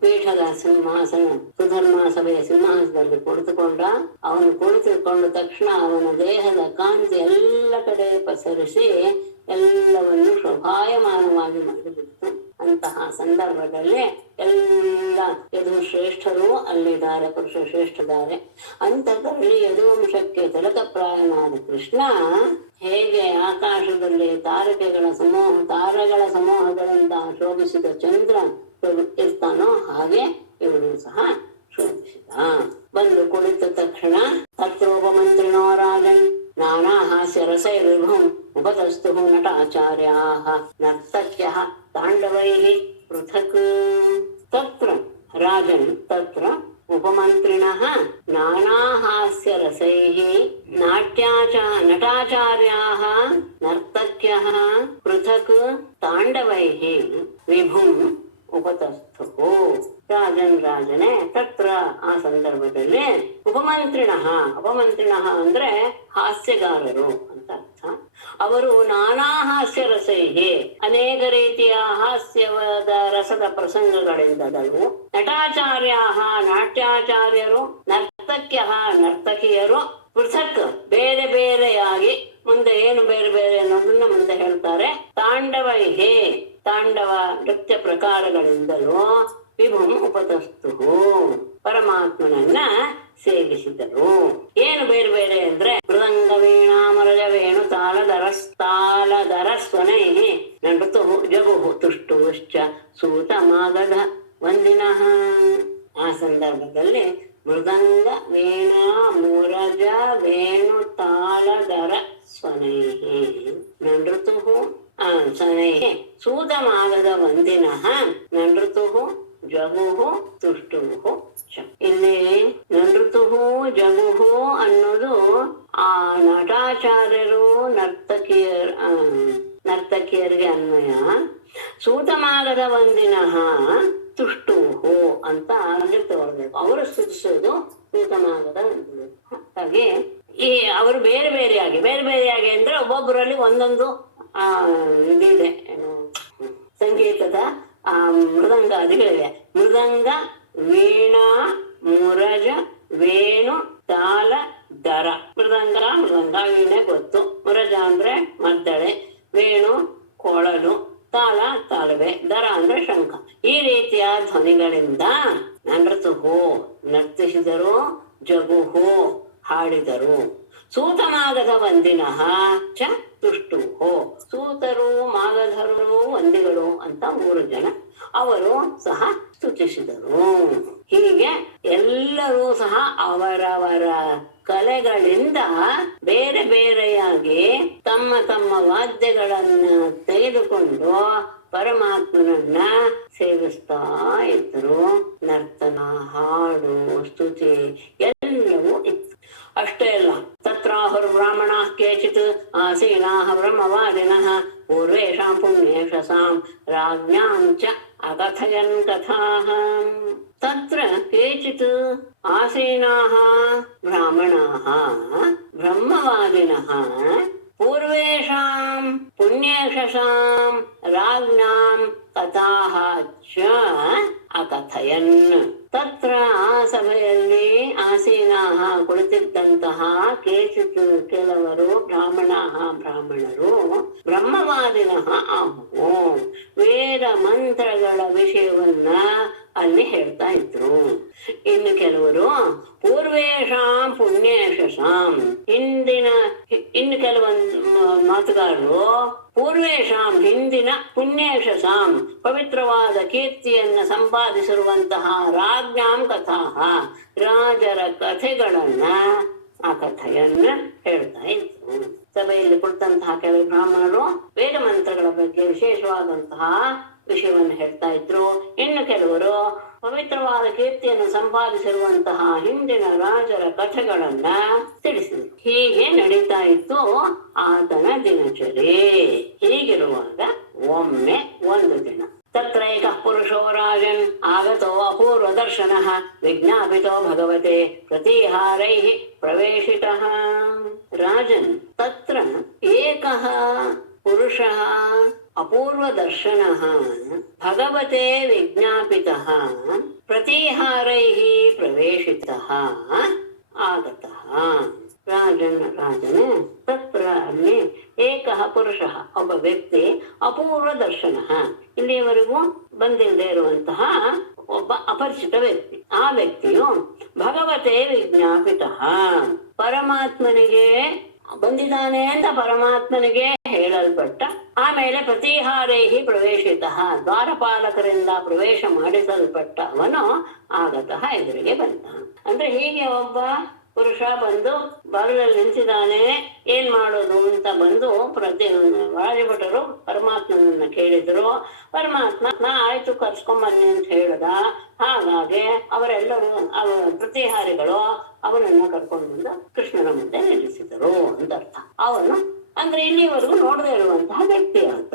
ಪೀಠದ ಸಿಂಹಾಸನ ಸುಧರ್ಮ ಸಭೆಯ ಸಿಂಹಾಸನದಲ್ಲಿ ಕುಳಿತುಕೊಂಡ. ಅವನು ಕುಳಿತುಕೊಂಡ ತಕ್ಷಣ ಅವನ ದೇಹದ ಕಾಂತಿ ಎಲ್ಲ ಕಡೆ ಪಸರಿಸಿ ಎಲ್ಲವನ್ನು ಶೋಭಾಯಮಾನವಾಗಿ ಮಾಡಿಬಿಡ್ತು. ಅಂತಹ ಸಂದರ್ಭದಲ್ಲಿ ಎಲ್ಲ ಯದು ಶ್ರೇಷ್ಠರು ಅಲ್ಲಿದ್ದಾರೆ, ಪುರುಷ ಶ್ರೇಷ್ಠದ್ದಾರೆ. ಅಂತಹದ್ರಲ್ಲಿ ಯದುವಂಶಕ್ಕೆ ತಿಲಕಪ್ರಾಯನಾದ ಕೃಷ್ಣ ಹೇಗೆ ಆಕಾಶದಲ್ಲಿ ತಾರಗಳ ಸಮೂಹಗಳಿಂದ ಶೋಭಿಸಿದ ಚಂದ್ರ ಇರ್ತಾನೋ ಹಾಗೆ ಇವನು ಸಹ ಶೋಭಿಸಿದ. ಬಂದು ಕುಳಿತ ತಕ್ಷಣ ತತ್ರೋಪಮಂತ್ರಿಣೋ ರಾಜನ್ ನಾನಾ ಹಾಸ್ಯ ರಸೈರ್ವಿಭುಂ ಉಪತಸ್ತು ನಟಾಚಾರ್ಯಾಃ ನರ್ತಕ್ಯಃ ತಾಂಡವೈಃ ಪೃಥಕ್. ತತ್ರ ರಾಜನ್ ತತ್ರ ಉಪಮಂತ್ರಿಣಃ ನಾನಾ ಹಾಸ್ಯ ರಸೈಃ ನಟಾಚಾರ್ಯಾಃ ನರ್ತಕ್ಯಃ ಪೃಥಕ್ ತಾಂಡವೈಃ ವಿಭುಂ ಉಪತಸ್ಥೋ. ರಾಜನೇ ತತ್ರ ಆ ಸಂದರ್ಭದಲ್ಲಿ ಉಪಮಂತ್ರಿಣಃ ಅಂದ್ರೆ ಹಾಸ್ಯಗಾರರು ಅಂತ ಅರ್ಥ. ಅವರು ನಾನಾ ಹಾಸ್ಯ ರಸೈಹಿ ಅನೇಕ ರೀತಿಯ ಹಾಸ್ಯವಾದ ರಸದ ಪ್ರಸಂಗಗಳಿಂದಲೂ ನಾಟ್ಯಾಚಾರ್ಯರು ನರ್ತಕಿಯರು ಪೃಥಕ್ ಬೇರೆ ಬೇರೆಯಾಗಿ, ಮುಂದೆ ಏನು ಬೇರೆ ಬೇರೆ ಅನ್ನೋದನ್ನ ಮುಂದೆ ಹೇಳ್ತಾರೆ. ತಾಂಡವ ನೃತ್ಯ ಪ್ರಕಾರಗಳಿಂದಲೂ ವಿಭುಂ ಉಪತಸ್ತು ಪರಮಾತ್ಮನನ್ನ ಸೇವಿಸಿದರು. ಏನು ಬೇರೆ ಬೇರೆ ಅಂದ್ರೆ ಮೃದಂಗ ವೀಣಾ ಮರಜ ವೇಣು ತಾಲದರ ಸ್ವನೈಃ ನೃತು ಜಗು ತುಷ್ಟುಶ್ಚ ಸೂತಮಾಗಧ ವಂದಿನಃ. ಆ ಸಂದರ್ಭದಲ್ಲಿ ಮೃದಂಗ ವೀಣಾ ಮುರಜ ವೇಣು ತಾಲದರ ಸ್ವನೈಃ ನೃತು ಶನೈಃ ಸೂತಮಾಗಧ ವಂದಿನಃ ನೃತು ಜಗುಹು ತುಷ್ಟುಹು ಚ. ಇಲ್ಲಿ ನೃತುಹು ಜಗುಹು ಅನ್ನೋದು ಆ ನಟಾಚಾರ್ಯರು ನರ್ತಕಿಯರಿಗೆ ಅನ್ವಯ. ಸೂತಮಾಗಧ ವಂದಿನಃ ತುಷ್ಟುಹು ಅಂತ ಅಲ್ಲಿ ತಗೊಳ್ಬೇಕು. ಅವರು ಸ್ತುತಿಸೋದು ಸೂತಮಾಗಧ ವಂದಿನ. ಹಾಗೆ ಈ ಅವರು ಬೇರೆ ಬೇರೆಯಾಗಿ ಅಂದ್ರೆ ಒಬ್ಬೊಬ್ಬರಲ್ಲಿ ಒಂದೊಂದು ಇದಿದೆ, ಸಂಗೀತದ ಮೃದಂಗಾದಿಗಳಿವೆ. ಮೃದಂಗ ವೀಣಾ ಮುರಜ ವೇಣು ತಾಲ ದರ. ಮೃದಂಗ ವೀಣೆ ಗೊತ್ತು, ಮುರಜ ಅಂದ್ರೆ ಮದ್ದಳೆ, ವೇಣು ಕೊಳಲು, ತಾಲ ತಾಳವೆ, ದರ ಅಂದ್ರೆ ಶಂಖ. ಈ ರೀತಿಯ ಧ್ವನಿಗಳಿಂದ ನೃತುಹು ನರ್ತಿಸಿದರು, ಜಗುಹು ಹಾಡಿದರು. ಸೂತಮಾಗಧ ವಂದಿನಃ ಚ ತುಷ್ಟುಹು. ಸೂತರು ಮಾಗಧರು ವಂದಿಗಳು ಅಂತ 3 ಜನ, ಅವರು ಸಹ ಸ್ತುತಿಸಿದರು. ಹೀಗೆ ಎಲ್ಲರೂ ಸಹ ಅವರವರ ಕಲೆಗಳಿಂದ ಬೇರೆ ಬೇರೆಯಾಗಿ ತಮ್ಮ ತಮ್ಮ ವಾದ್ಯಗಳನ್ನ ತೆಗೆದುಕೊಂಡು ಪರಮಾತ್ಮನನ್ನ ಸೇವಿಸ್ತಾ ಇದ್ರು. ನರ್ತನ, ಹಾಡು, ಬ್ರಹ್ಮವಾದಿನಃ ಪೂರ್ವೇಷಾಂ ಪುಣ್ಯೇಷಸಾಂ ರಾಜ್ಞಾಂ ಚ ಅಕಥಯನ್ ಕಥಾಃ. ತತ್ರ ಕೇಚಿತ್ ಆಸೀನಾಃ ಬ್ರಾಹ್ಮಣಾಃ ಬ್ರಹ್ಮವಾದಿನಃ ಪೂರ್ವೇಷಾಂ ಪುಣ್ಯೇಷಸಾಂ ರಾಜ್ಞಾಂ ಕಥಾಃ ಚ ಅಕಥಯನ್. ತತ್ರ ಆ ಸಭೆಯಲ್ಲಿ ಆಸೀನಾಃ ಕುಳಿತಿದ್ದಂತಹ ಕೇಚಿತ್ ಕೆಲವರು ಬ್ರಾಹ್ಮಣರು ಬ್ರಹ್ಮವಾದಿನಃ ಆಹು ವೇದ ಮಂತ್ರಗಳ ವಿಷಯವನ್ನ ಅಲ್ಲಿ ಹೇಳ್ತಾ ಇದ್ರು. ಇನ್ನು ಕೆಲವರು ಪೂರ್ವೇಷಾಂ ಪುಣ್ಯೇಷಸಾಂ ಇನ್ನು ಕೆಲವೊಂದು ಮಾತುಗಾರರು ಪೂರ್ವೇಷಾಂ ಹಿಂದಿನ ಪುಣ್ಯೇಷಸಾಂ ಪವಿತ್ರವಾದ ಕೀರ್ತಿಯನ್ನ ಸಂಪಾದಿಸಿರುವಂತಹ ರಾಜ್ಞಾಂ ಕಥಾಃ ರಾಜರ ಕಥೆಗಳನ್ನ ಆ ಕಥೆಯನ್ನ ಹೇಳ್ತಾ ಇದ್ರು. ಸಭೆಯಲ್ಲಿ ಕುಳಿತಂತಹ ಕೆಲವು ಬ್ರಾಹ್ಮಣರು ವೇದ ಮಂತ್ರಗಳ ಬಗ್ಗೆ ವಿಶೇಷವಾದಂತಹ ವಿಷಯವನ್ನು ಹೇಳ್ತಾ ಇದ್ರು. ಇನ್ನು ಕೆಲವರು ಪವಿತ್ರವಾದ ಕೀರ್ತಿಯನ್ನು ಸಂಪಾದಿಸಿರುವಂತಹ ಹಿಂದಿನ ರಾಜರ ಕಥೆಗಳನ್ನ ತಿಳಿಸಿದರು. ಹೀಗೆ ನಡೀತಾ ಇತ್ತು ಆತನ ದಿನಚರಿ. ಹೀಗಿರುವಾಗ ಒಮ್ಮೆ ಒಂದು ದಿನ ತತ್ರೈಕ ಪುರುಷೋ ರಾಜನ್ ಆಗತೋ ಅಪೂರ್ವ ದರ್ಶನಃ ವಿಜ್ಞಾಪಿತೋ ಭಗವತೆ ಪ್ರತಿಹಾರೈಃ ಪ್ರವೇಶಿತಃ. ರಾಜನ್ ತತ್ರ ಏಕಃ ಪುರುಷಃ ಅಪೂರ್ವ ದರ್ಶನಃ ಭಗವತೆ ವಿಜ್ಞಾಪಿತಃ ಪ್ರತಿಹಾರೈಃ ಪ್ರವೇಶಿತಃ ಆಗತಃ. ರಾಜನೇ ತತ್ರ ಅಲ್ಲಿ ಏಕಃ ಪುರುಷಃ ಒಬ್ಬ ವ್ಯಕ್ತಿ ಅಪೂರ್ವ ದರ್ಶನಃ ಇಲ್ಲಿಯವರೆಗೂ ಬಂದಿಲ್ಲದೆ ಇರುವಂತಹ ಒಬ್ಬ ಅಪರಿಚಿತ ವ್ಯಕ್ತಿ. ಆ ವ್ಯಕ್ತಿಯು ಭಗವತೆ ವಿಜ್ಞಾಪಿತಃ ಪರಮಾತ್ಮನಿಗೆ ಬಂದಿದ್ದಾನೆ ಅಂತ ಪರಮಾತ್ಮನಿಗೆ ಹೇಳಲ್ಪಟ್ಟ, ಆಮೇಲೆ ಪ್ರತಿಹಾರೈಹಿ ಪ್ರವೇಶಿತ ದ್ವಾರಪಾಲಕರಿಂದ ಪ್ರವೇಶ ಮಾಡಿಸಲ್ಪಟ್ಟ ಅವನು ಆಗತಃ ಎದುರಿಗೆ ಬಂದ. ಅಂದ್ರೆ ಹೀಗೆ ಒಬ್ಬ ಪುರುಷ ಬಂದು ಬಾಗಿಲಲ್ಲಿ ನಿಂತಿದ್ದಾನೆ, ಏನ್ ಮಾಡೋದು ಅಂತ ಬಂದು ರಾಜಭಟರು ಪರಮಾತ್ಮನನ್ನ ಕೇಳಿದ್ರು. ಪರಮಾತ್ಮ ಆಯ್ತು ಕರ್ಸ್ಕೊಂಬನ್ನಿ ಅಂತ ಹೇಳ್ದ. ಹಾಗಾಗಿ ಅವರೆಲ್ಲರೂ ಪ್ರತಿಹಾರಿಗಳು ಅವನನ್ನ ಕರ್ಕೊಂಡು ಬಂದು ಕೃಷ್ಣನ ಮುಂದೆ ನಿಲ್ಲಿಸಿದರು ಅಂತ ಅರ್ಥ. ಅವನು ಅಂದ್ರೆ ಇಲ್ಲಿವರೆಗೂ ನೋಡದೇ ಇರುವಂತಹ ವ್ಯಕ್ತಿ ಅಂತ.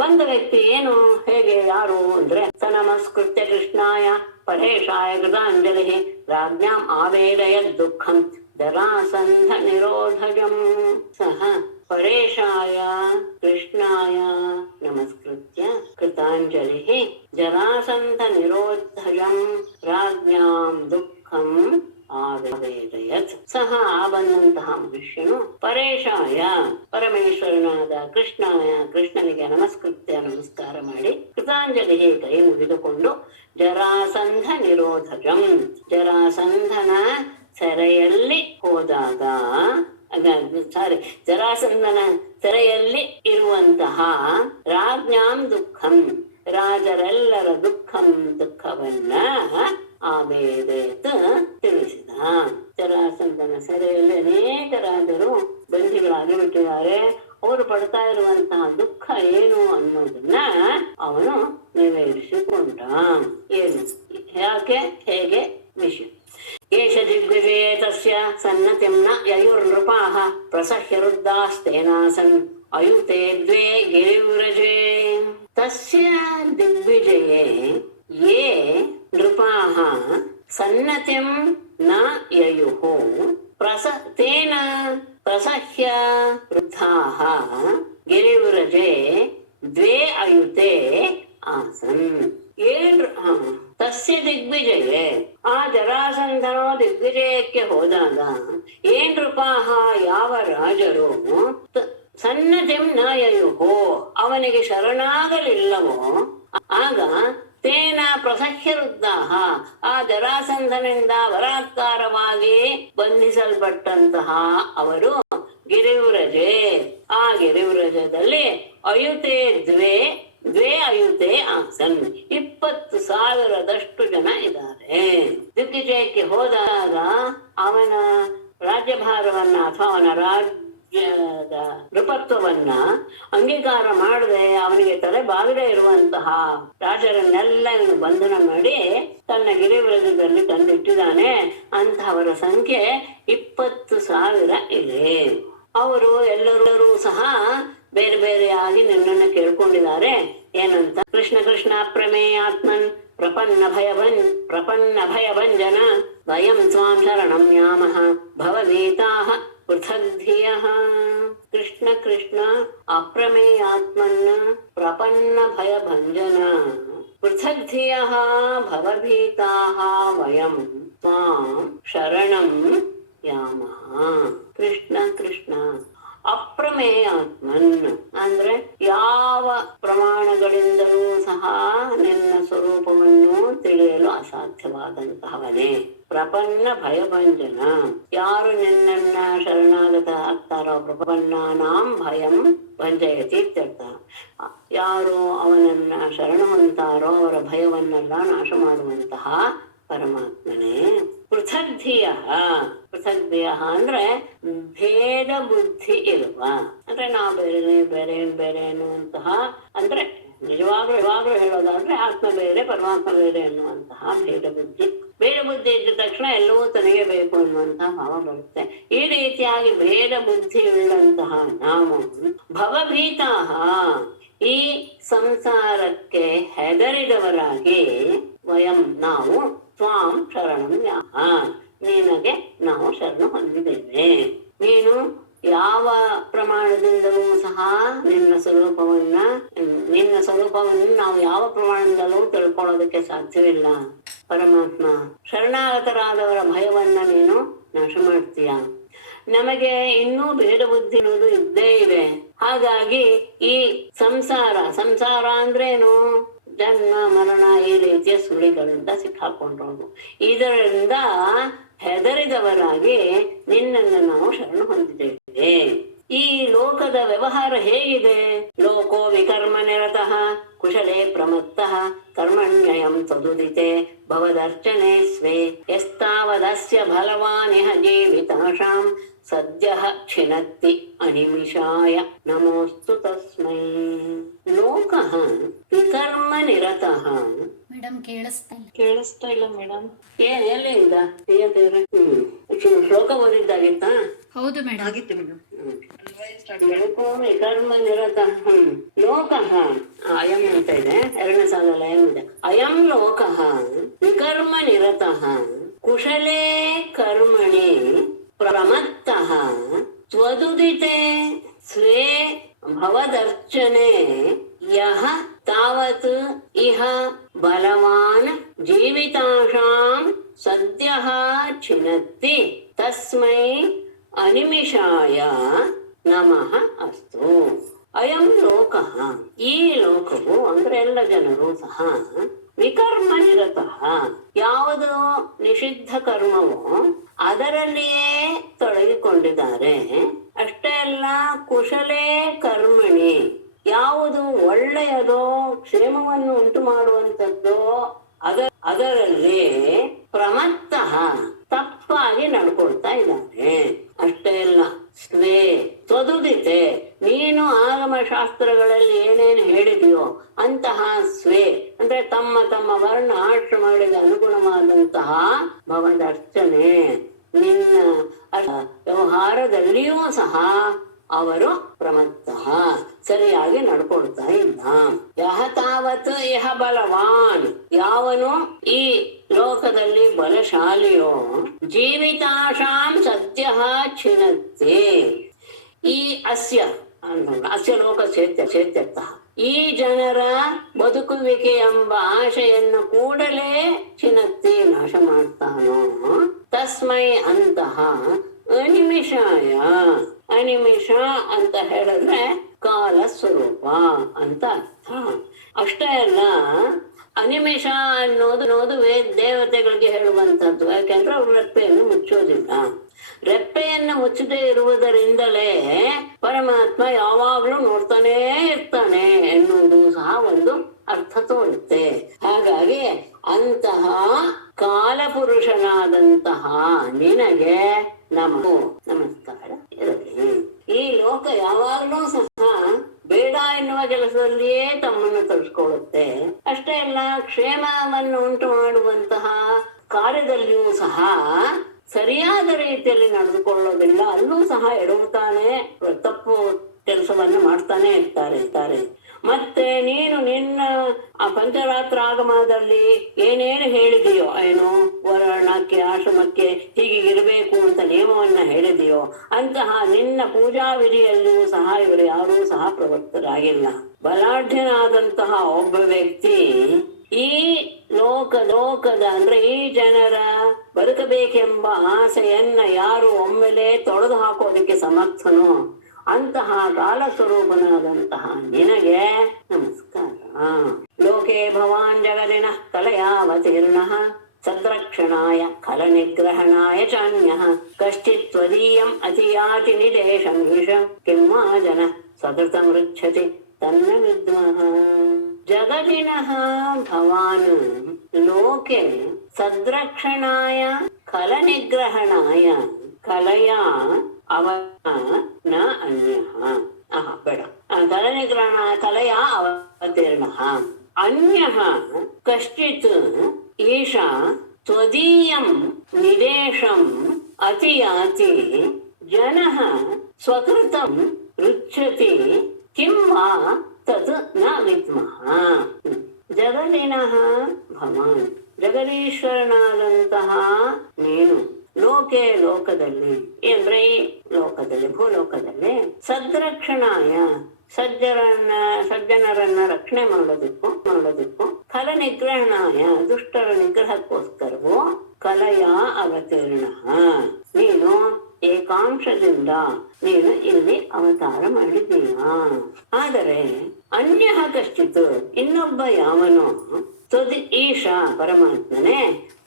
ಬಂದ ವ್ಯಕ್ತಿ ಏನು ಹೇಗೆ ಯಾರು ಅಂದ್ರೆ ಸ ನಮಸ್ಕೃತ್ಯ ಕೃಷ್ಣಾಯ ಪರೇಶಾಯ ಕೃತಾಂಜಲಿ ರಾಜ್ಞಾಂ ಆವೇದಯದ್ ದುಃಖಂ ಜರಾಸಂಧ ನಿರೋಧಜಂ. ಸಹ ಪರೇಶಾಯ ಕೃಷ್ಣಾಯ ನಮಸ್ಕೃತ್ಯ ಕೃತಾಂಜಲಿ ಜರಾಸಂಧ ನಿರೋಧಜಂ ರಾಜ್ಞಾಂ ದುಃಖಂ ಆವೇದಯತ್. ಸಹ ಬಂದಂತಹ ಮನುಷ್ಯನು ಪರೇಶಾಯ ಪರಮೇಶ್ವರನಾದ ಕೃಷ್ಣನಿಗೆ ನಮಸ್ಕಾರ ಮಾಡಿ ಕೃತಾಂಜಲಿ ಕೈ ಮುಗಿದುಕೊಂಡು ಜರಾಸಂಧ ನಿರೋಧಜಂ ಜರಾಸಂಧನ ಸೆರೆಯಲ್ಲಿ ಹೋದಾಗ ಜರಾಸಂಧನ ಸೆರೆಯಲ್ಲಿ ಇರುವಂತಹ ರಾಜ್ಞಾಂ ದುಃಖಂ ರಾಜರೆಲ್ಲರ ದುಃಖವನ್ನ ಆವೇದಯತ್ ತಿಳಿಸಿದ. ಜರಾಸಂಧನ ಸೆರೆಯಲ್ಲಿ ಅನೇಕ ರಾಜರು ಬಂಧಿಗಳಾಗಿ ಬಿಟ್ಟಿದ್ದಾರೆ. ಅವರು ಪಡ್ತಾ ಇರುವಂತಹ ದುಃಖ ಏನು ಅನ್ನೋದನ್ನ ಅವನು ನಿವೇದಿಸಿಕೊಂಡ. ಏನು ಯಾಕೆ ಹೇಗೆ ವಿಷಯ ಏಷ ದಿಗ್ವಿಜಯೇ ತಸ್ಯ ಸನ್ನತಿಂ ನ ಯಯುರ್ನೃಪಾಃ ಪ್ರಸಹ್ಯ ವೃದ್ಧಾಸ್ತೇನಾಸನ್ ಅಯುತೆ ದ್ವೇ ಗಿರಿವ್ರಜೇ. ತಸ್ಯ ದಿಗ್ವಿಜಯೇ ಯೇ ನೃಪಾಃ ಸನ್ನತಿಂ ನ ಯಯುಃ ತೇನ ಪ್ರಸಹ್ಯ ವೃದ್ಧಾಃ ಗಿರಿವ್ರಜೇ ದ್ವೇ ಅಯುತೆ ಆಸನ್. ತಸ್ಯ ದಿಗ್ವಿಜಯೇ ಆ ಜರಾಸಂಧನೋ ದಿಗ್ವಿಜಯಕ್ಕೆ ಹೋದಾಗ ಏನ್ ನೃಪಾಃ ಯಾವ ರಾಜರು ಸನ್ನತಿಂ ನ ಯಯುಃ ಅವನಿಗೆ ಶರಣಾಗಲಿಲ್ಲವೋ ಆಗ ತೇನ ಪ್ರಸಹ್ಯ ವೃದ್ಧಾಃ ಆ ಜರಾಸಂಧನಿಂದ ಬಲಾತ್ಕಾರವಾಗಿ ಬಂಧಿಸಲ್ಪಟ್ಟಂತಹ ಅವರು ಗಿರಿವ್ರಜೆ ಆ ಗಿರಿವ್ರಜದಲ್ಲಿ ಅಯುತೆ ದ್ವೇ ಅಯುತೆ ಆಸನ್ 20,000 ಜನ ಇದ್ದಾರೆ. ದಿಗ್ವಿಜಯಕ್ಕೆ ಹೋದಾಗ ಅವನ ರಾಜ್ಯಭಾರವನ್ನ ಅಥವಾ ಅವನ ರಾಜ್ಯದ ನೃಪತ್ವವನ್ನ ಅಂಗೀಕಾರ ಮಾಡದೆ ಅವನಿಗೆ ತಲೆ ಬಾಗದೆ ಇರುವಂತಹ ರಾಜರನ್ನೆಲ್ಲ ಇವನು ಬಂಧನ ಮಾಡಿ ತನ್ನ ಗಿರಿವ್ರಜದಲ್ಲಿ ತಂದಿಟ್ಟಿದ್ದಾನೆ. ಅಂತಹವರ ಸಂಖ್ಯೆ 20,000 ಇದೆ. ಅವರು ಎಲ್ಲರೂ ಸಹ ಬೇರೆ ಬೇರೆಯಾಗಿ ನಿನ್ನನ್ನು ಕೇಳ್ಕೊಂಡಿದ್ದಾರೆ. ಏನಂತ? ಕೃಷ್ಣ ಕೃಷ್ಣ ಪ್ರಮೇಯಾತ್ಮನ್ ಪ್ರಪನ್ನ ಭಯಭಂಜನ ವಯಂ ಸ್ವಾಂ ಶರಣಂ ಯಾಮಃ ಭವಭೀತಾಃ ಪೃಥಗ್ಧಿಯಃ. ಕೃಷ್ಣ ಕೃಷ್ಣ ಅಪ್ರಮೇಯಾತ್ಮನ್ ಪ್ರಪನ್ನ ಭಯಭಂಜನ ಪೃಥಗ್ಧಿಯಃ ಭವಭೀತಾಃ ವಯಂ ತ್ವಾಂ ಶರಣಂ ಯಾಮಃ. ಕೃಷ್ಣ ಕೃಷ್ಣ ಅಪ್ರಮೇಯಾತ್ಮನ್ ಅಂದ್ರೆ ಯಾವ ಪ್ರಮಾಣಗಳಿಂದಲೂ ಸಹ ನಿನ್ನ ಸ್ವರೂಪವನ್ನು ತಿಳಿಯಲು ಅಸಾಧ್ಯವಾದಂತಹವನೇ. ಪ್ರಪನ್ನ ಭಯಭಂಜನ, ಯಾರು ನಿನ್ನನ್ನ ಶರಣಾಗತ ಆಗ್ತಾರೋ ಪ್ರಪನ್ನಾನಾಂ ಭಯಂ ಭಂಜಯತಿ ಇತ್ಯರ್ಥ. ಯಾರು ಅವನನ್ನ ಶರಣ ಹೊಂತಾರೋ ಅವರ ಭಯವನ್ನೆಲ್ಲ ನಾಶ ಮಾಡುವಂತಹ ಪರಮಾತ್ಮನೇ. ಪೃಥಗ್ಧಿಯ ಅಂದ್ರೆ ಭೇದ ಬುದ್ಧಿ ಇರುವ, ಅಂದ್ರೆ ನಾವು ಬೇರೆ ಎನ್ನುವಂತಹ, ಅಂದ್ರೆ ನಿಜವಾಗ್ಲೂ ಹೇಳೋದಾದ್ರೆ ಆತ್ಮ ಬೇರೆ ಪರಮಾತ್ಮ ಬೇರೆ ಎನ್ನುವಂತಹ ಭೇದ ಬುದ್ಧಿ ಇದ್ದ ತಕ್ಷಣ ಎಲ್ಲವೂ ತನಗೆ ಬೇಕು ಅನ್ನುವಂತಹ ಭಾವ ಬರುತ್ತೆ. ಈ ರೀತಿಯಾಗಿ ಭೇದ ಬುದ್ಧಿ ಉಳ್ಳಂತಹ ನಾವು ಭವಭೀತಾಹ, ಈ ಸಂಸಾರಕ್ಕೆ ಹೆದರಿದವರಾಗಿ ವಯಂ ನಾವು ತ್ವಾಂ ಶರಣಂ ಯಾಹ, ನಿನಗೆ ನಾವು ಶರಣ ಹೊಂದಿದ್ದೇವೆ. ನೀನು ಯಾವ ಪ್ರಮಾಣದಿಂದಲೂ ಸಹ ನಿನ್ನ ಸ್ವರೂಪವನ್ನು ನಾವು ಯಾವ ಪ್ರಮಾಣದಿಂದಲೂ ತಿಳ್ಕೊಳ್ಳೋದಕ್ಕೆ ಸಾಧ್ಯವಿಲ್ಲ. ಪರಮಾತ್ಮ ಶರಣಾಗತರಾದವರ ಭಯವನ್ನ ನೀನು ನಾಶ ಮಾಡ್ತೀಯ. ನಮಗೆ ಇನ್ನೂ ಭೇದ ಬುದ್ಧಿ ಅನ್ನೋದು ಇದ್ದೇ ಇದೆ. ಹಾಗಾಗಿ ಈ ಸಂಸಾರ ಅಂದ್ರೇನು? ಜನ್ಮ ಮರಣ ಈ ರೀತಿಯ ಸುಳಿಗಳಿಂದ ಸಿಕ್ಕಾಕೊಂಡ್ರೋದು. ಇದರಿಂದ ಹೆದರಿದವರಾಗಿ ನಿನ್ನನ್ನು ನಾವು ಶರಣ ಹೊಂದಿದ್ದೇವೆ. ಈ ಲೋಕದ ವ್ಯವಹಾರ ಹೇಗಿದೆ? ಲೋಕೋ ವಿಕರ್ಮ ನಿರತಃ ಕುಶಲೇ ಪ್ರಮತ್ತಃ ಕರ್ಮಣ್ಯಯಂ ತದುದಿತೆ ಭವದರ್ಚನೆ ಸ್ವೆ ಯಸ್ತಾವದಸ್ಯ ಬಲವಾನಿಹ ಜೀವಿತಾಶಾಂ ಸದ್ಯಃ ಕ್ಷಿಣತ್ತಿ ಅನಿಮಿಷಾಯ ನಮೋಸ್ತು ತಸ್ಮೈ. ಲೋಕಃ ವಿಕರ್ಮ ನಿರತಃ. ಮೇಡಮ್ ಕೇಳಿಸ್ತಾ ಇಲ್ಲ ಮೇಡಮ್. ಎಲ್ಲಿಂದ ಶ್ಲೋಕ ಓದಿದ್ದಾಗಿತ್ತಾ? ಹೌದು ಮೇಡಮ್. ಆಗಿತ್ತು ಮೇಡಮ್. ಲೋಕೋ ವಿಕರ್ಮ ನಿರತಃ ಲೋಕಃ ಅಯಂ ಅಂತ ಇದೆ, ಎರಡನೇ ಸಾಲಲ್ಲ ಏನಿದೆ. ಅಯಂ ಲೋಕಃ ವಿಕರ್ಮ ನಿರತಃ ಕುಶಲೇ ಕರ್ಮಣಿ ಪ್ರಮತ್ತಃ ತ್ವದುದಿತೆ ಸ್ವೇ ಭವದರ್ಚನೆ ಯಹ ತಾವತ್ ಇಹ ಬಲವಾನ್ ಜೀವಿತಾಶಾಂ ಸದ್ಯಃ ಛಿನತ್ತಿ ತಸ್ಮೈ ಅನಿಮಿಷಾಯ ನಮಃ ಅಸ್ತು. ಅಯಂ ಲೋಕಃ, ಈ ಲೋಕವು ಅಂದ್ರೆ ಎಲ್ಲ ಜನರು ಸಹ ವಿಕರ್ಮ ನಿರತಃ, ಯಾವುದು ನಿಷಿದ್ಧ ಕರ್ಮವೋ ಅದರಲ್ಲಿಯೇ ತೊಡಗಿಕೊಂಡಿದ್ದಾರೆ. ಅಷ್ಟೇ ಅಲ್ಲ, ಕುಶಲೇ ಕರ್ಮಣಿ, ಯಾವುದು ಒಳ್ಳೆಯದೋ ಕ್ಷೇಮವನ್ನು ಉಂಟು ಮಾಡುವಂಥದ್ದೋ ಅದರಲ್ಲಿ ಪ್ರಮತ್ತಃ ತಪ್ಪಾಗಿ ನಡ್ಕೊಳ್ತಾ ಇದ್ದಾರೆ. ಅಷ್ಟೇ ಅಲ್ಲ, ಸ್ವೇ ತ್ವದುದಿತೆ, ನೀನು ಆಗಮ ಶಾಸ್ತ್ರಗಳಲ್ಲಿ ಏನೇನು ಹೇಳಿದೆಯೋ ಅಂತಹ ಸ್ವೇ ಅಂದ್ರೆ ತಮ್ಮ ತಮ್ಮ ವರ್ಣ ಆಶ್ರಮಗಳಿಗೆ ಅನುಗುಣವಾದಂತಹ ಭವದರ್ಚನೆ, ನಿನ್ನ ವ್ಯವಹಾರದಲ್ಲಿಯೂ ಸಹ ಅವರು ಪ್ರಮತ್ತಃ ಸರಿಯಾಗಿ ನಡ್ಕೊಳ್ತಾ ಇಲ್ಲ. ಯಹ ತಾವತ್ ಯಹ ಬಲವಾನ್, ಯಾವನು ಈ ಲೋಕದಲ್ಲಿ ಬಲಶಾಲಿಯೋ ಜೀವಿತಾಶಾಂ ಸದ್ಯ ಕ್ಷಿಣತ್ತೆ. ಈ ಅಸ್ಯ ಲೋಕ ಚೇತ್ಯರ್ಥ, ಈ ಜನರ ಬದುಕುವಿಕೆ ಎಂಬ ಆಶೆಯನ್ನು ಕೂಡಲೇ ಕ್ಷಿಣತ್ತಿ ನಾಶ ಮಾಡ್ತಾನೋ. ತಸ್ಮೈ ಅಂತಹ ಅನಿಮಿಷಾಯ, ಅನಿಮಿಷ ಅಂತ ಹೇಳಿದ್ರೆ ಕಾಲ ಸ್ವರೂಪ ಅಂತ ಅರ್ಥ. ಅಷ್ಟೇ ಅಲ್ಲ, ಅನಿಮಿಷ ಅನ್ನೋದು ದೇವತೆಗಳಿಗೆ ಹೇಳುವಂಥದ್ದು. ಯಾಕೆಂದ್ರೆ ಅವರು ರೆಪ್ಪೆಯನ್ನು ಮುಚ್ಚೋದಿಲ್ಲ. ರೆಪ್ಪೆಯನ್ನು ಮುಚ್ಚದೇ ಇರುವುದರಿಂದಲೇ ಪರಮಾತ್ಮ ಯಾವಾಗ್ಲೂ ನೋಡ್ತಾನೇ ಇರ್ತಾನೆ ಎನ್ನುವುದು ಸಹ ಒಂದು ಅರ್ಥ ತೋರುತ್ತೆ. ಹಾಗಾಗಿ ಅಂತಹ ಕಾಲಪುರುಷನಾದಂತಹ ನಿನಗೆ ನಮಸ್ಕಾರ ಇರಲಿ. ಈ ಲೋಕ ಯಾವಾಗಲೂ ಸಹ ಬೇಡ ಎನ್ನುವ ಕೆಲಸದಲ್ಲಿಯೇ ತಮ್ಮನ್ನು ತರಿಸ್ಕೊಳ್ಳುತ್ತೆ. ಅಷ್ಟೇ ಅಲ್ಲ, ಕ್ಷೇಮವನ್ನು ಉಂಟು ಮಾಡುವಂತಹ ಕಾರ್ಯದಲ್ಲಿಯೂ ಸಹ ಸರಿಯಾದ ರೀತಿಯಲ್ಲಿ ನಡೆದುಕೊಳ್ಳೋದಿಲ್ಲ, ಅಲ್ಲೂ ಸಹ ಎಡವುತ್ತಾನೆ, ತಪ್ಪು ಕೆಲಸವನ್ನು ಮಾಡ್ತಾನೆ ಇರ್ತಾರೆ. ಮತ್ತೆ ನೀನು ನಿನ್ನ ಆ ಪಂಚರಾತ್ರ ಆಗಮದಲ್ಲಿ ಏನೇನು ಹೇಳಿದೆಯೋ, ಏನು ವರ್ಣಕ್ಕೆ ಆಶ್ರಮಕ್ಕೆ ಹೀಗಿರಬೇಕು ಅಂತ ನಿಯಮವನ್ನ ಹೇಳಿದೆಯೋ, ಅಂತಹ ನಿನ್ನ ಪೂಜಾ ವಿಧಿಯಲ್ಲೂ ಸಹ ಇವರು ಯಾರೂ ಸಹ ಪ್ರವೃತ್ತರಾಗಿಲ್ಲ. ಬಲಾಢ್ಯನಾದಂತಹ ಒಬ್ಬ ವ್ಯಕ್ತಿ ಈ ಲೋಕದ ಅಂದ್ರೆ ಈ ಜನರ ಬದುಕಬೇಕೆಂಬ ಆಸೆಯನ್ನ ಯಾರು ಒಮ್ಮೆಲೆ ತೊಡೆದು ಹಾಕೋದಕ್ಕೆ ಸಮರ್ಥನೋ ಅಂತಹ ಕಾಲಸ್ವರೂಪನಾದಂತಹ ನಿನಗೆ ನಮಸ್ಕಾರ. ಲೋಕೆ ಭವಾನ್ ಜಗದಿನ ಕಲಯಾವತೀರ್ಣ ಸದ್ರಕ್ಷಣಾಯ ಖಲನಿಗ್ರಹಣಾಯ ಚಾನ್ಯಃ ಕಶ್ಚಿತ್ ತ್ವದೀಯಂ ಅತಿಯಾತಿ ನಿದೇಶಮೀಶ ಕಿಮ್ಮಾ ಜನ ಸದೃತಮೃಚ್ಛತಿ ತನ್ನ ವಿದ್ಮಃ. ಜಗದಿನಃ ಭವಾನ್ ಲೋಕೆ ಸದ್ರಕ್ಷಣಾಯ ಖಲನಿಗ್ರಹಣಾಯ ಕಲಯಾ ನ ಅನ್ಯಃ. ಬೇಡ, ಕಲನಿಗ್ರಹಣ ಕಲಯಾ ಅವತೀರ್ಣ ಅನ್ಯಃ ಕಶ್ಚಿತ್ ಈಶಾ ತ್ವದೀಯಂ ನಿದೇಶಂ ಅತಿಯಾತಿ ಜನಃ ಸ್ವಕೃತಂ ರುಚ್ಯತಿ ಕಿಂ ವಾ ತತ್ ನ ವಿದ್ಮಃ. ಜಗದಿನಃ ಭವಾನ್ ಜಗದೀಶ್ವರನಾದಂತಹ ನೀನು ಲೋಕದಲ್ಲಿ ಅಂದ್ರೆ ಈ ಲೋಕದಲ್ಲಿ ಭೂಲೋಕದಲ್ಲಿ ಸದ್ರಕ್ಷಣಾಯ ಸಜ್ಜನರನ್ನ ರಕ್ಷಣೆ ಮಾಡೋದಕ್ಕೂ ಖಲ ನಿಗ್ರಹಣಾಯ ದುಷ್ಟರ ನಿಗ್ರಹಕ್ಕೋಸ್ಕರವೂ ಕಲಯ ಅವತೀರ್ಣ ನೀನು ಏಕಾಂಶದಿಂದ ನೀನು ಇಲ್ಲಿ ಅವತಾರ ಮಾಡಿದ್ದೀಯ. ಆದರೆ ಅನ್ಯ ಕಶ್ಚಿತ್ ಇನ್ನೊಬ್ಬ ಯಾವನೋ ಈಶಾ ಪರಮಾತ್ಮನೇ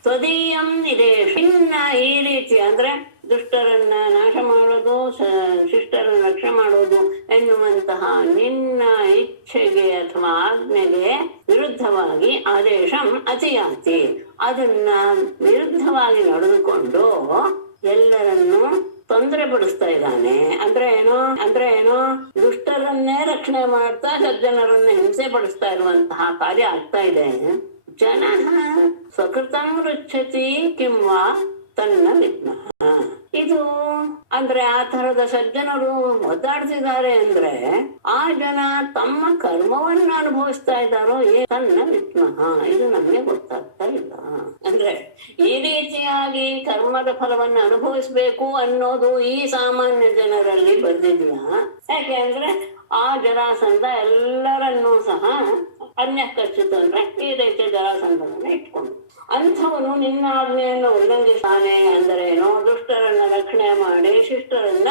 ತ್ವದೀಯಂ ನಿದೇಶ ಇನ್ನ ಈ ರೀತಿ ಅಂದ್ರೆ ದುಷ್ಟರನ್ನ ನಾಶ ಮಾಡೋದು ಶಿಷ್ಟರನ್ನ ರಕ್ಷಣೆ ಮಾಡೋದು ಎನ್ನುವಂತಹ ನಿನ್ನ ಇಚ್ಛೆಗೆ ಅಥವಾ ಆಜ್ಞೆಗೆ ವಿರುದ್ಧವಾಗಿ ಆದೇಶಂ ಅತಿಯಾತಿ ಅದನ್ನ ವಿರುದ್ಧವಾಗಿ ನಡೆದುಕೊಂಡು ಎಲ್ಲರನ್ನು ತೊಂದರೆ ಪಡಿಸ್ತಾ ಇದ್ದಾನೆ. ಅಂದ್ರೆ ಏನೋ ದುಷ್ಟರನ್ನೇ ರಕ್ಷಣೆ ಮಾಡ್ತಾ ಸಜ್ಜನರನ್ನ ಹಿಂಸೆ ಪಡಿಸ್ತಾ ಇರುವಂತಹ ಕಾರ್ಯ ಆಗ್ತಾ ಇದೆ. ಜನಃ ಸ್ವಕೃತಂ ರುಚ್ಯತಿ ಕಿಂವಾ ತನ್ನ ವಿದ್ಮಃ. ಇದು ಅಂದ್ರೆ ಆ ತರದ ಸಜ್ಜನರು ಒದ್ದಾಡ್ತಿದ್ದಾರೆ ಅಂದ್ರೆ ಆ ಜನ ತಮ್ಮ ಕರ್ಮವನ್ನ ಅನುಭವಿಸ್ತಾ ಇದ್ದಾರೋ ತನ್ನ ವಿದ್ಮಃ ಇದು ನಮ್ಗೆ ಗೊತ್ತಾಗ್ತಾ ಇಲ್ಲ. ಅಂದ್ರೆ ಈ ರೀತಿಯಾಗಿ ಕರ್ಮದ ಫಲವನ್ನ ಅನುಭವಿಸ್ಬೇಕು ಅನ್ನೋದು ಈ ಸಾಮಾನ್ಯ ಜನರಲ್ಲಿ ಬಂದಿದ್ಯಾ? ಯಾಕೆ ಅಂದ್ರೆ ಆ ಜರಾಸಂಧ ಎಲ್ಲರನ್ನೂ ಸಹ ಅನ್ಯ ಕಚ್ಚಿತು ಅಂದ್ರೆ ಈ ರೀತಿಯ ಜರಾಸಂಧವನ್ನ ಇಟ್ಕೊಂಡು ಅಂಥವನು ನಿನ್ನ ಆಜ್ಞೆಯನ್ನು ಉಲ್ಲಂಘಿಸ್ತಾನೆ ಅಂದರೇನೋ ದುಷ್ಟರನ್ನ ರಕ್ಷಣೆ ಮಾಡಿ ಶಿಷ್ಟರನ್ನ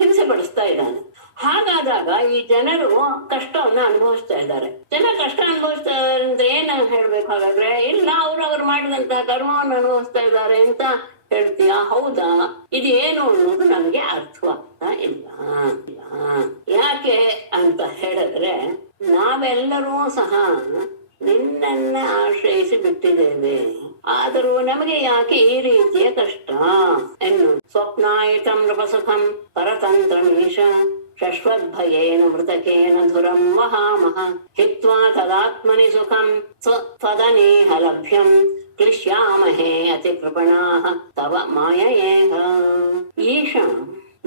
ಹಿಂಸೆ ಪಡಿಸ್ತಾ ಇದ್ದಾನೆ. ಹಾಗಾದಾಗ ಈ ಜನರು ಕಷ್ಟವನ್ನ ಅನುಭವಿಸ್ತಾ ಇದ್ದಾರೆ. ಜನ ಕಷ್ಟ ಅನುಭವಿಸ್ತಾ ಇದ್ದಾರೆ ಅಂದ್ರೆ ಏನ್ ಹೇಳ್ಬೇಕು? ಹಾಗಾದ್ರೆ ಇಲ್ಲ, ಅವ್ರು ಮಾಡಿದಂತಹ ಕರ್ಮವನ್ನು ಅನುಭವಿಸ್ತಾ ಇದ್ದಾರೆ ಅಂತ ಹೇಳ್ತೀಯಾ? ಹೌದಾ? ಇದೇನು ಅನ್ನೋದು ನಮ್ಗೆ ಅರ್ಥವಾಗ್ತಾ ಇಲ್ಲ. ಯಾಕೆ ಅಂತ ಹೇಳಿದ್ರೆ ನಾವೆಲ್ಲರೂ ಸಹ ನಿನ್ನನ್ನ ಆಶ್ರಯಿಸಿ ಬಿಟ್ಟಿದ್ದೇವೆ. ಆದರೂ ನಮಗೆ ಯಾಕೆ ಈ ರೀತಿಯ ಕಷ್ಟ ಎನ್ನು ಸ್ವಪ್ನಾಯಿತಂ ನೃಪಸುಖಂ ಪರತಂತ್ರಮೀಶ ಶಶ್ವದ್ಭಯೇನ ಮೃತಕೇನ ಧುರಂ ವಹಾಮಹ ಹಿತ್ವಾ ತದಾತ್ಮನಿ ಸುಖಂ ತ್ವದನೇಹ ಲಭ್ಯಂ ಕ್ಲಿಶ್ಯಾಮಹೇ ಅತಿ ಕೃಪಣಾಃ ತವ ಮಾಯಯೇಹ. ಈಶ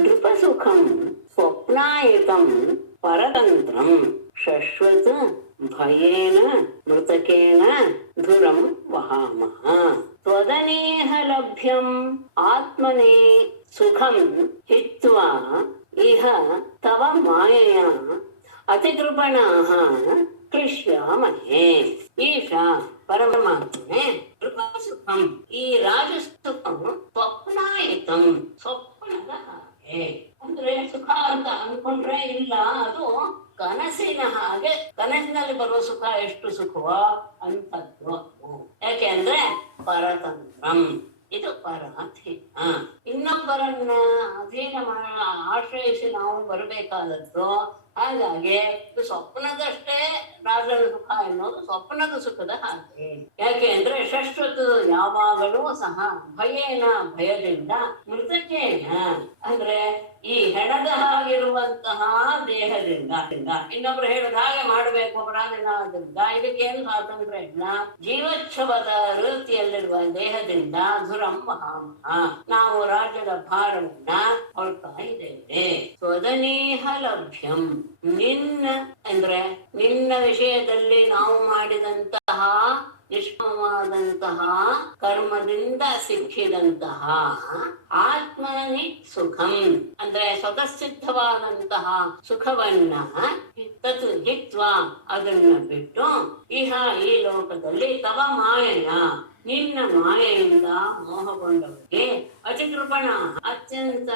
ನೃಪಸುಖಂ ಸ್ವಪ್ನಾಯಿತಂ ಪರತಂತ್ರಂ ಶಶ್ವತ್ ಭಯೇನ ಮೃತಕೇನ ಧುರಂ ವಹಾಮಹ ತ್ವದನೇಹ ಲಭ್ಯಂ ಆತ್ಮನೇ ಸುಖಂ ಹಿತ್ವಾ ಇಹ ತವ ಮಾಯೆಯ ಅತಿಕೃಪಣಾಃ ಕ್ಲಿಶ್ಯಾಮಹೇ. ಈಶಾ ಪರಮಾತ್ಮನೇ ನೃಪಸುಖಂ ಈ ರಾಜಸುಖಂ ಸ್ವಪ್ನಾಯಿತಂ ಸ್ವಪ್ನದ ಹಾಗೆ. ಅಂದ್ರೆ ಸುಖ ಅಂತ ಅನ್ಕೊಂಡ್ರೆ ಇಲ್ಲ, ಅದು ಕನಸಿನ ಹಾಗೆ. ಕನಸಿನಲ್ಲಿ ಬರುವ ಸುಖ ಎಷ್ಟು ಸುಖವೋ ಅಂತದ್ದು. ಯಾಕೆ ಅಂದ್ರೆ ಪರತಂತ್ರಂ ಇದು ಪರಾಧೀನ. ಇನ್ನೊಬ್ಬರನ್ನ ಅಧೀನ ಆಶ್ರಯಿಸಿ ನಾವು ಬರಬೇಕಾದದ್ದು. ಹಾಗಾಗಿ ಸ್ವಪ್ನದಷ್ಟೇ ರಾಜನ ಸುಖ ಎನ್ನುವುದು ಸ್ವಪ್ನದ ಸುಖದ ಹಾಗೆ. ಯಾಕೆ ಅಂದ್ರೆ ಶಶ್ವತ್ ಯಾವಾಗಲೂ ಸಹ ಭಯೇನ ಭಯದಿಂದ, ಮೃತಕೇನ ಅಂದ್ರೆ ಈ ಹೆಣದ ಹಾಗಿರುವಂತಹ ದೇಹದಿಂದ, ಇನ್ನೊಬ್ರು ಹೇಳಿದ ಹಾಗೆ ಮಾಡಬೇಕು ಅಪರಾಧದಿಂದ, ಇದಕ್ಕೇನು ಸ್ವಾತಂತ್ರ್ಯ ಇಲ್ಲ. ಜೀವೋತ್ಸವದ ರೀತಿಯಲ್ಲಿರುವ ದೇಹದಿಂದ ಧುರಂ ಮಹಾಮಹ ನಾವು ರಾಜ್ಯದ ಭಾರವನ್ನ ಹೊರಡ್ತಾ ಇದ್ದೇವೆ. ಸ್ವದನೇಹ ಲಭ್ಯಂ ನಿನ್ನ ಅಂದ್ರೆ ನಿನ್ನ ವಿಷಯದಲ್ಲಿ ನಾವು ಮಾಡಿದಂತಹ ನಿಷ್ಕಾಮವಾದಂತಹ ಕರ್ಮದಿಂದ ಸಿಕ್ಕಿದಂತಹ ಆತ್ಮನಿ ಸುಖಂ ಅಂದ್ರೆ ಸ್ವತಃಸಿದ್ಧವಾದಂತಹ ಸುಖವನ್ನ ತತ್ ಹಿತ್ವಾ ಅದನ್ನ ಬಿಟ್ಟು ಇಹ ಈ ಲೋಕದಲ್ಲಿ ತವ ಮಾಯೆಯ ನಿನ್ನ ಮಾಯೆಯಿಂದ ಮೋಹಗೊಂಡವರಿಗೆ ಅತಿಕೃಪಣ ಅತ್ಯಂತ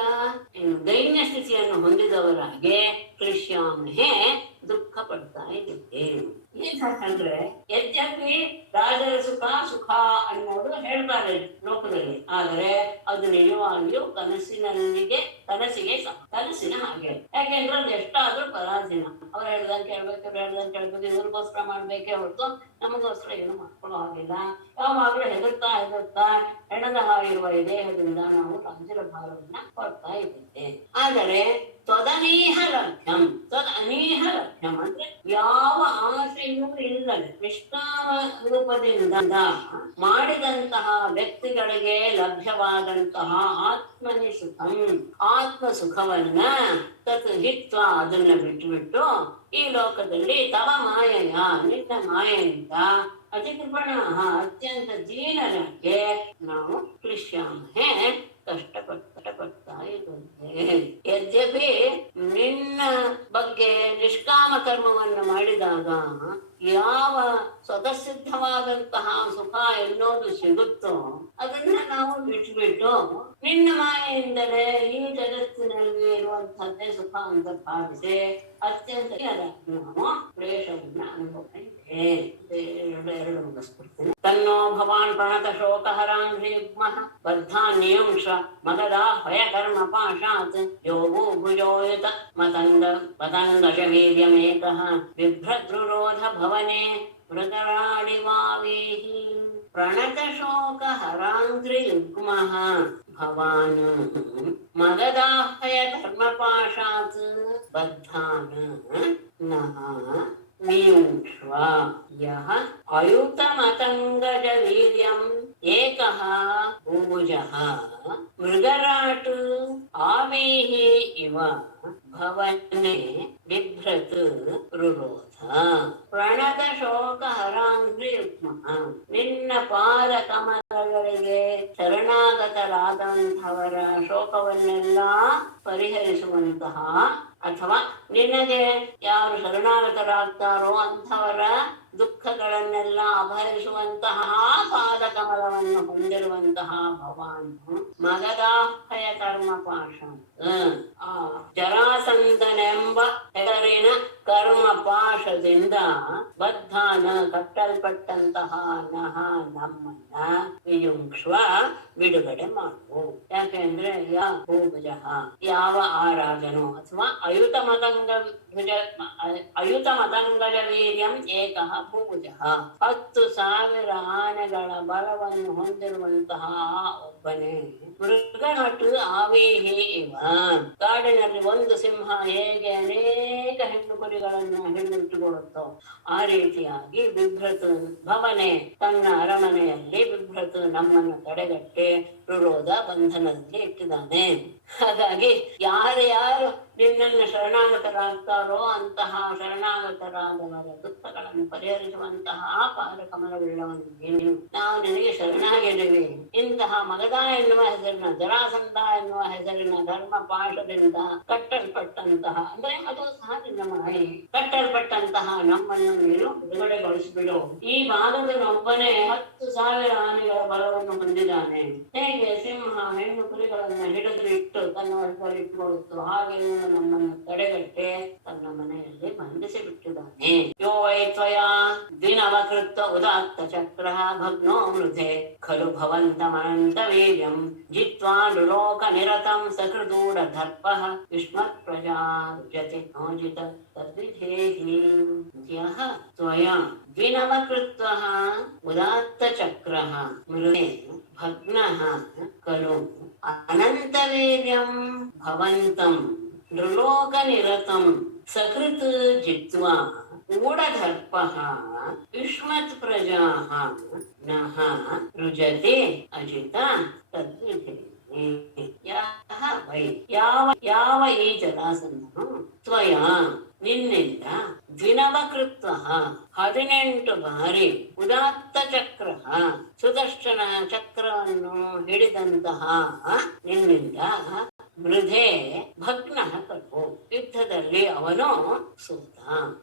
ದೈನ್ಯ ಸ್ಥಿತಿಯನ್ನು ಹೊಂದಿದವರಾಗಿ ಕ್ಲಿಶ್ಯಾಮಹೆ ದುಃಖ ಪಡ್ತಾ ಇದ್ದೇವೆ. ಅಂದ್ರೆ ಯದ್ಯಪಿ ರಾಜರ ಸುಖ ಅನ್ನೋದು ಹೇಳ್ತಾರೆ ಲೋಕದಲ್ಲಿ, ಆದರೆ ಅದು ನಿಜವಾಗಿಯೂ ಕನಸಿಗೆ ಕನಸಿನ ಹಾಗೆ. ಯಾಕೆಂದ್ರೆ ಅದು ಎಷ್ಟಾದ್ರೂ ಪರಾಧೀನ. ಅವ್ರು ಹೇಳ್ದಂಗೆ ಕೇಳ್ಬೇಕು, ಇವ್ರಿಗೋಸ್ಕರ ಮಾಡ್ಬೇಕೇ ಹೊರತು ನಮಗೋಸ್ಕರ ಏನು ಮಾಡ್ಕೊಳ್ಳೋ ಹಾಗಿಲ್ಲ. ಯಾವಾಗ್ಲೂ ಹೆದರ್ತಾ ಹೆಣದ ಹಾಗಿರುವ ಈ ದೇಹದಿಂದ ನಾವು ರಾಜ್ಯದ ಭಾರವನ್ನ ಹೊರಡ್ತಾ ಇದ್ದೇವೆ. ಆದರೆ ತ್ವದನೀಹ ಲಭ್ಯಂ ಅಂದ್ರೆ ಯಾವ ಆಶೆಯೂ ಇಲ್ಲದೆ ನಿಷ್ಕಾಮ ರೂಪದಿಂದ ಮಾಡಿದಂತಹ ವ್ಯಕ್ತಿಗಳಿಗೆ ಲಭ್ಯವಾದಂತಹ ಆತ್ಮನಿ ಸುಖಂ ಆತ್ಮ ಸುಖವನ್ನ ತತ್ ಹಿತ್ವ ಅದನ್ನ ಬಿಟ್ಟು ಈ ಲೋಕದಲ್ಲಿ ತವ ಮಾಯೆಯ ನಿನ್ನ ಮಾಯೆಯಿಂದ ಅತಿಕೃಪಣ ಅತ್ಯಂತ ದೀನರಾಗಿ ನಾವು ಕ್ಲಿಶ್ಯಾಮಹೆ ಕಷ್ಟಪಡ್ತಾ ಇದ್ದೇವೆ. ಯದ್ಯಪಿ ನಿನ್ನ ಬಗ್ಗೆ ನಿಷ್ಕಾಮ ಕರ್ಮವನ್ನು ಮಾಡಿದಾಗ ಯಾವ ಸ್ವತಃಸಿದ್ಧವಾದಂತಹ ಸುಖ ಎನ್ನೋದು ಸಿಗುತ್ತೋ ಅದನ್ನ ನಾವು ಬಿಟ್ಟು ನಿನ್ನ ಮಾಯೆಯಿಂದಲೇ ಈ ಜಗತ್ತಿನಲ್ಲಿ ಇರುವಂತಹದ್ದೇ ಸುಖ ಅಂತ ಭಾವಿಸಿ ಅತ್ಯಂತ ನಾವು ಕ್ಲೇಶವನ್ನ ಅನುಭವಿಸ್ತೇವೆ. ಎರಡು ಮುಗಿಸ್ಬಿಡ್ತೀನಿ. ತನ್ನೋ ಭವಾನ್ ಪ್ರಣತ ಶೋಕಹರಾಂಘ್ರಿಯುಗ್ಮಃ ಬದ್ಧಾನ್ಯಂಶ ಮಗದಾ ಭಯಕರ್ಮ ಪಾಶಾತ್ ಯೋಗೋ ಭುಜೋಯುತ ಮತಂಗಶ ವೀರ್ಯಮೇಕಃ ಬಿಭ್ರದ್ರುರೋಧ ಭವನೆ ಮೃಗರಾಡಿವಾವೇಹಿ ಪ್ರಣತ ಶೋಕ ಹರಾಂಘ್ರಿಯುಗ್ಮಃ ಭವಾನ್ ಮಗದಾಹಯ ಧರ್ಮಪಾಶಾತ್ ಬದ್ಧಾನ್ ನಃ ನಿಯುಂಕ್ಷ್ವ ಯಃ ಅಯುತಮತಂಗಜ ವೀರ್ಯಂ ಏಕಃ ಭೂಜಃ ಮೃಗರಾಟ್ ಆವೇಹಿ ಇವ ಭವನೆ ಬಿಭ್ರತ್ ರುರೋಧ ಪ್ರಣತ ಶೋಕ ಹರಾಂಘ್ರಿಯುಗ್ಮಃ ನಿನ್ನ ಪಾದ ಕಮಲಗಳಿಗೆ ಶರಣಾಗತರಾದಂಥವರ ಶೋಕವನ್ನೆಲ್ಲ ಪರಿಹರಿಸುವಂತಹ ಅಥವಾ ನಿನಗೆ ಯಾರು ಶರಣಾಗತರಾಗ್ತಾರೋ ಅಂಥವರ ದುಃಖಗಳನ್ನೆಲ್ಲ ಅಪಹರಿಸುವಂತಹ ಪಾದ ಕಮಲವನ್ನು ಹೊಂದಿರುವಂತಹ ಭವಾನ್ ಮಗದಾಹಯ ಕರ್ಮ ಪಾಶ ಜರಾಸಂಧನೆಂಬ ಹೆಸರಿನ ಕರ್ಮ ಪಾಶದಿಂದ ಬದ್ಧಾನ ಕಟ್ಟಲ್ಪಟ್ಟಂತಹ ನಹ ನಮ್ಮನ್ನ ವಿಯುಂಕ್ಷ್ವ ಬಿಡುಗಡೆ ಮಾಡು. ಯಾಕೆಂದ್ರೆ ಭೂಭುಜ ಯಾವ ಆ ರಾಜನು ಅಥವಾ ಅಯುತ ಮತಂಗಜ ವೀರ್ಯಂ ಏಕಃ ಭೂಭುಜ 10,000 ಆನೆಗಳ ಬಲವನ್ನು ಹೊಂದಿರುವಂತಹ ಒಬ್ಬನೇ ಮೃಗನಟು ಆವೇಹಿ ಇವ ಕಾಡಿನಲ್ಲಿ ಒಂದು ಸಿಂಹ ಹೇಗೆ ಅನೇಕ ಹೆಣ್ಣು ಕುರಿಗಳನ್ನು ಹಿಡಿದಿಟ್ಟುಕೊಳ್ಳುತ್ತೋ ಆ ರೀತಿಯಾಗಿ ಬಿಭ್ರತು ಭವನೆ ತನ್ನ ಅರಮನೆಯಲ್ಲಿ ಬಿಭ್ರತು ನಮ್ಮನ್ನು ತಡೆಗಟ್ಟೆ ರುರೋಧ ಬಂಧನದಲ್ಲಿ ಇಟ್ಟಿದ್ದಾನೆ. ಹಾಗಾಗಿ ಯಾರು ನಿನ್ನನ್ನು ಶರಣಾಗತರಾಗ್ತಾರೋ ಅಂತಹ ಶರಣಾಗತರಾದವರ ದುಃಖಗಳನ್ನು ಪರಿಹರಿಸುವಂತಹ ಪಾದಕಮಲವುಳ್ಳವನಿಗೆ ನಾವು ನಿನಗೆ ಶರಣಾಗಿದ್ದೇವೆ. ಇಂತಹ ಮಗದ ಎನ್ನುವ ಹೆಸರಿನ ಜರಾಸಂಧ ಎನ್ನುವ ಹೆಸರಿನ ಧರ್ಮ ಪಾಶದಿಂದ ಕಟ್ಟಲ್ಪಟ್ಟಂತಹ ಅಂದ್ರೆ ಅದು ಸಹ ನಿನ್ನ ಮಾಯೆ ಕಟ್ಟಲ್ಪಟ್ಟಂತಹ ನಮ್ಮನ್ನು ನೀನು ಬಿಡುಗಡೆಗೊಳಿಸಿಬಿಡು. ಈ ಭಾಗದನೊಬ್ಬನೇ 10,000 ಆನೆಗಳ ಬಲವನ್ನು ಹೊಂದಿದ್ದಾನೆ. ಹೇಗೆ ಸಿಂಹ ಹೆಣ್ಣು ಕುರಿಗಳನ್ನು ಹಿಡಿದು ಇಟ್ಟು ತನ್ನ ವಶದಲ್ಲಿ ಇಟ್ಟುಕೊಳ್ಳುತ್ತೋ ಹಾಗೆ ನಮ್ಮನ್ನು ತಡೆಗಟ್ಟೆ ತನ್ನ ಮನೆಯಲ್ಲಿ ಬಂಧಿಸಿ ಬಿಟ್ಟಿದ್ದಾನೆ. ಯೋ ವೈ ತ್ವಯಾ ದ್ವಿನವಕೃತ ಉದಾತ್ತ ಚಕ್ರ ಭಗ್ನೋ ಮೃಧೆ ಖಲು ಭವಂತಮನಂತ ವೀರ್ಯಂ ಜಿತ್ವಾ ಲೋಕ ನಿರತಂ ಸಕೃದೂಢ ದರ್ಪಃ ಯುಷ್ಮತ್ ಪ್ರಜಾ ಜತೆ ನೋಜಿತ ತದ್ವಿಧೇಹಿ ಯಃ ತ್ವಯಾ ದ್ವಿನವಕೃತ್ವಃ ಉದಾತ್ತ ಚಕ್ರಃ ಮೃಧೆ ಭಗ್ನಃ ಖಲು ಅನಂತವೀರ್ಯಂ ಭವಂತಂ ನೃಲೋಕ ನಿರತಂ ಸಕೃತ್ ಜಿತ್ವಾ ಊಢದರ್ಪಃ ಯುಷ್ಮತ್ ಪ್ರಜಾಃ ನಃ ರುಜತೆ ಅಜಿತ ತದ್ವಿಧೇ. ಯಾವ ಈ ಜರಾಸಂಧನು ತ್ವಯಾ ನಿನ್ನಿಂದ ದ್ವಿನವಕೃತ್ವಃ 18 ಬಾರಿ ಉದಾತ್ತ ಚಕ್ರ ಸುದರ್ಶನ ಚಕ್ರವನ್ನು ಹಿಡಿದಂತಹ ನಿನ್ನಿಂದ ಮೃಧೆ ಭಗ್ನ ಕಲ್ಪು ಯುದ್ಧದಲ್ಲಿ ಅವನು ಸೂತ.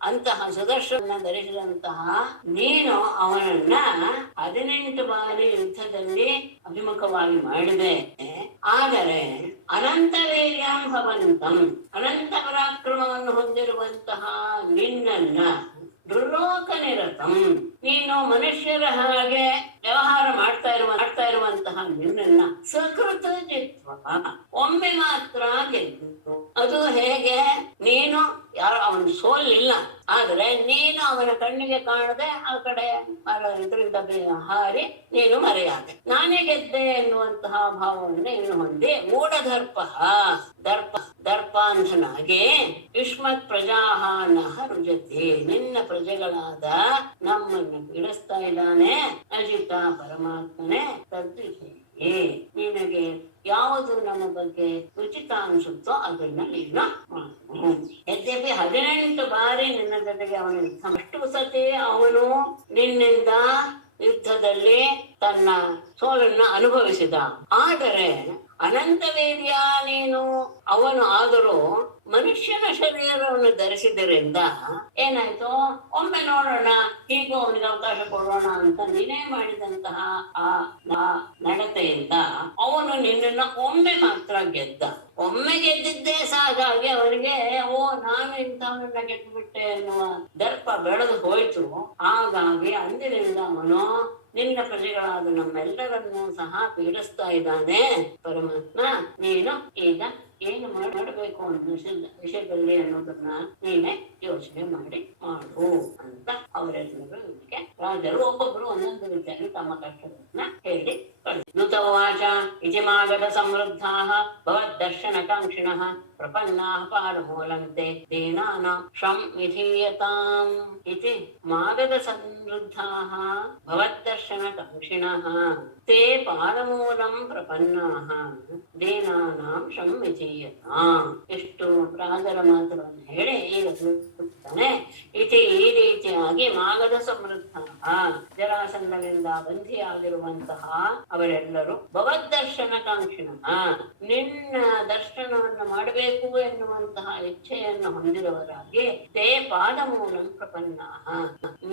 ಅಂತಹ ಸುದರ್ಶನ ಧರಿಸಿದಂತಹ ನೀನು ಅವನನ್ನ 18 ಬಾರಿ ಯುದ್ಧದಲ್ಲಿ ಅಭಿಮುಖವಾಗಿ ಮಾಡಿದೆ. ಆದರೆ ಅನಂತ ವೀರ್ಯಂ ಭವಂತಂ ಅನಂತ ಪರಾಕ್ರಮವನ್ನು ಹೊಂದಿರುವಂತಹ ನಿನ್ನನ್ನ ದುರ್ಲೋಕ ನಿರತಂ ನೀನು ಮನುಷ್ಯರ ಹಾಗೆ ವ್ಯವಹಾರ ಮಾಡ್ತಾ ಇರುವಂತಹ ನಿನ್ನನ್ನ ಸಕೃತ ಜಿತ್ವ ಒಮ್ಮೆ ಮಾತ್ರ ಗೆದ್ದು. ಅದು ಹೇಗೆ? ನೀನು ಯಾರು ಅವನು ಸೋಲಿಲ್ಲ, ಆದ್ರೆ ನೀನು ಅವನ ಕಣ್ಣಿಗೆ ಕಾಣದೆ ಆ ಕಡೆ ಇದರಿಂದ ಹಾರಿ ನೀನು ಮರೆಯಾದೆ. ನಾನೇ ಗೆದ್ದೆ ಎನ್ನುವಂತಹ ಭಾವವನ್ನು ಇನ್ನು ಹೊಂದಿ ಮೂಢದರ್ಪ ದರ್ಪಾಂಧನಾಗಿ ಯುಷ್ಮತ್ ಪ್ರಜಾಹಾನಃ ರುಜತಿ ನಿನ್ನ ಪ್ರಜೆಗಳಾದ ನಮ್ಮನ್ನು ಪೀಡಿಸ್ತಾ ಇದ್ದಾನೆ. ಅಜಿತ ಪರಮಾತ್ಮನೇ ತದ್ವಿಧೇ ನಿನಗೆ ಯಾವುದು ನಮ್ಮ ಬಗ್ಗೆ ಉಚಿತ ಅನ್ಸುತ್ತೋ ಅದನ್ನ ನೀನು ಮಾಡು. ಯದ್ಯಪಿ 18 ಬಾರಿ ನಿನ್ನ ಜೊತೆಗೆ ಅವನ ಯುದ್ಧ ಅಷ್ಟು ಸತಿ ಅವನು ನಿನ್ನಿಂದ ಯುದ್ಧದಲ್ಲಿ ತನ್ನ ಸೋಲನ್ನ ಅನುಭವಿಸಿದ. ಆದರೆ ಅನಂತವೀರ್ಯ ನೀನು ಅವನು ಆದರೂ ಮನುಷ್ಯನ ಶರೀರವನ್ನು ಧರಿಸಿದ್ದರಿಂದ ಏನಾಯ್ತು, ಒಮ್ಮೆ ನೋಡೋಣ ಹೀಗೂ ಅವನಿಗೆ ಅವಕಾಶ ಕೊಡೋಣ ಅಂತ ನೀನೇ ಮಾಡಿದಂತಹ ಆ ನಡತೆಯಿಂದ ಅವನು ನಿನ್ನನ್ನ ಒಮ್ಮೆ ಮಾತ್ರ ಗೆದ್ದ. ಒಮ್ಮೆ ಗೆದ್ದಿದ್ದೇ ಸಾಕಾಗಿ ಅವನಿಗೆ ನಾನು ಇಂಥವನನ್ನ ಗೆದ್ದುಬಿಟ್ಟೆ ಎನ್ನುವ ದರ್ಪ ಬೆಳೆದು ಹೋಯ್ತು. ಹಾಗಾಗಿ ಅಂದಿನಿಂದ ಅವನು ನಿನ್ನ ಪ್ರಜೆಗಳಾದ ನಮ್ಮೆಲ್ಲರನ್ನೂ ಸಹ ಪೀಡಿಸ್ತಾ ಇದ್ದಾನೆ. ಪರಮಾತ್ಮ ನೀನು ಈಗ ಏನು ಮಾಡಬೇಕು ಅನ್ನೋ ವಿಷಯದಲ್ಲಿ ಅನ್ನೋದನ್ನ ನೀನೆ ಯೋಚನೆ ಮಾಡು ಅಂತ ಅವರೆಲ್ಲರೂ ಇವರಿಗೆ ರಾಜರು ಒಬ್ಬೊಬ್ರು ಒಂದೊಂದು ರೀತಿಯಾಗಿ ತಮ್ಮ ಕಷ್ಟಗಳನ್ನ ಹೇಳಿ ನುತವಾಚ ಇತಿ ಮಾಗಧ ಸಮೃದ್ಧಾಃ ಭವದ್ದರ್ಶನಕಾಂಕ್ಷಿಣಃ ಪ್ರಪನ್ನಾಃ ಪಾದಮೂಲಂತೆ ದೀನಾನಾಂ ಶಂ ವಿಧೀಯತಾಂ ಇತಿ ಮಾಗಧ ಸಮೃದ್ಧಾಃ ಭವದ್ದರ್ಶನಕಾಂಕ್ಷಿಣಃ ತೇ ಪಾದಮೂಲಂ ಪ್ರಪನ್ನಾಃ ದೀನಾನಾಂ ಶಂ ವಿಧೀಯತಾಂ. ಇಷ್ಟು ರಾಜರ ಮಾತುಗಳನ್ನು ಹೇಳಿ ಈಗ ತಾನೆ ಇತಿ ಈ ರೀತಿಯಾಗಿ ಮಾಗಧ ಸಮೃದ್ಧಾಃ ಜರಾಸಂಧನಿಂದ ಬಂಧಿಯಾಗಿರುವಂತಹ ಅವರೆಲ್ಲರೂ ಭವದ್ದರ್ಶನ ಕಾಂಕ್ಷಿಣಃ ನಿನ್ನ ದರ್ಶನವನ್ನು ಮಾಡಬೇಕು ಎನ್ನುವಂತಹ ಇಚ್ಛೆಯನ್ನು ಹೊಂದಿರುವವರಾಗಿ ತೇ ಪಾದ ಮೂಲಂ ಪ್ರಪನ್ನಾಃ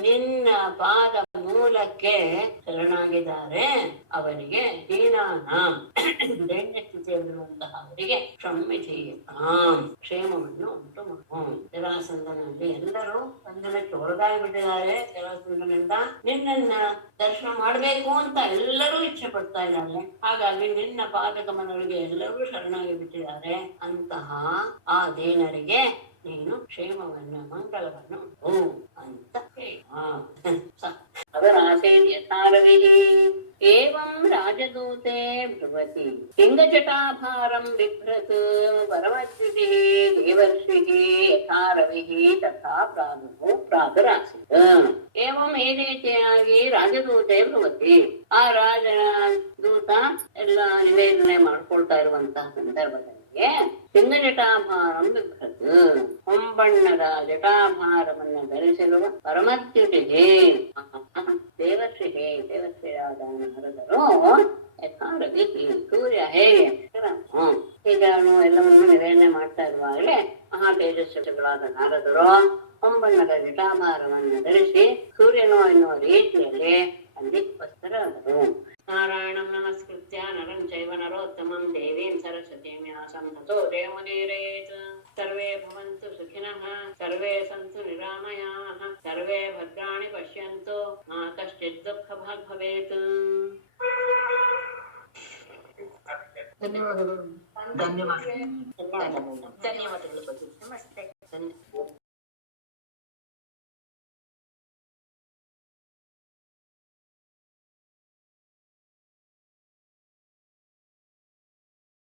ನಿನ್ನ ಪಾದ ಮೂಲಕ್ಕೆ ಶರಣಾಗಿದ್ದಾರೆ. ಅವರಿಗೆ ದೀನಾನಾಂ ದೈನ್ಯ ಸ್ಥಿತಿಯಲ್ಲಿರುವಂತಹ ಅವರಿಗೆ ಕ್ಷಮ್ಯಧೀಯತಾಂ ಕ್ಷೇಮವನ್ನು ಉಂಟು ಮಾಡು. ಜರಾಸಂಧನಲ್ಲಿ ಎಲ್ಲರೂ ಬಂಧನಕ್ಕೆ ಒಳಗಾಗಿಬಿಟ್ಟಿದ್ದಾರೆ. ಜರಾಸಂಧನಿಂದ ನಿನ್ನನ್ನ ದರ್ಶನ ಮಾಡಬೇಕು ಅಂತ ಎಲ್ಲರೂ ಇಚ್ಛೆ ಪಡ್ತಾ ಇದ್ದಾರೆ. ಹಾಗಾಗಿ ನಿನ್ನ ಪಾದಗಮನಗಳಿಗೆ ಎಲ್ಲರೂ ಶರಣಾಗಿ ಬಿಟ್ಟಿದ್ದಾರೆ. ಅಂತಹ ಆ ದೀನರಿಗೆ ನೀನು ಕ್ಷೇಮವನ್ನು ಮಂಗಲವನ್ನು ಅಂತ ಅವರಾಸೇನ್ ಯಥಾರವಿಃ ಏವಂ ರಾಜದೂತೆ ಬ್ರುವತಿ ಲಿಂಗಜಟಾಭಾರಂ ಬಿಭ್ರತ್ ಪರಮದ್ಯುತಿಃ ದೇವರ್ಷಿಃ ಯಥಾರವಿಃ ತಥಾ ಪ್ರಾದುರಾಸೀತ್. ಏವಂ ಈ ರೀತಿಯಾಗಿ ರಾಜದೂತೆ ಬ್ರುವತಿ ಆ ರಾಜನ ದೂತ ಎಲ್ಲ ನಿವೇದನೆ ಮಾಡ್ಕೊಳ್ತಾ ಇರುವಂತಹ ಸಂದರ್ಭದಲ್ಲಿ ಸಿಂಗಜಟಾಭಾರಂ ಬಿಭ್ರತ್ ಹೊಂಬಣ್ಣದ ಜಟಾಭಾರವನ್ನು ಧರಿಸಿರುವ ಪರಮದ್ಯುತಿಗೆ ದೇವಶ್ರೀಯಾದ ನಾರದರು ಯಥಾರವಿ ಸೂರ್ಯ ಹೇಗೆ ಹೀಗಾನು ಎಲ್ಲವನ್ನು ನಿವೇದನೆ ಮಾಡ್ತಾ ಇರುವಾಗಲೇ ಮಹಾ ತೇಜಸ್ವಿಗಳಾದ ನಾರದರು ಹೊಂಬಣ್ಣದ ಜಟಾಭಾರವನ್ನು ಧರಿಸಿ ಸೂರ್ಯನು ಎನ್ನುವ ರೀತಿಯಲ್ಲಿ ಅಲ್ಲಿ ಉಪಸ್ಥಿತರಾದರು. ನಾರಾಯಣಂ ನಮಸ್ಕೃತ್ಯ ನರಂ ಚೈವ ನರೋತ್ತಮಂ ದೇವೀಂ ಸರಸ್ವತೀಂ ವ್ಯಾಸಂ ತತೋ ಜಯಮುದೀರಯೇತ್. ಸರ್ವೇ ಸಂತು ನಿರಾಮಯಾಃ ಸರ್ವೇ ಭದ್ರಾಣಿ ಪಶ್ಯಂತು ಮಾ ಕಶ್ಚಿತ್ ದುಃಖ ಭಾಗ್ ಭವೇತ್. ಧನ್ಯವಾದಗಳು. ಧನ್ಯವಾದಗಳು. ನಮಸ್ತೆ.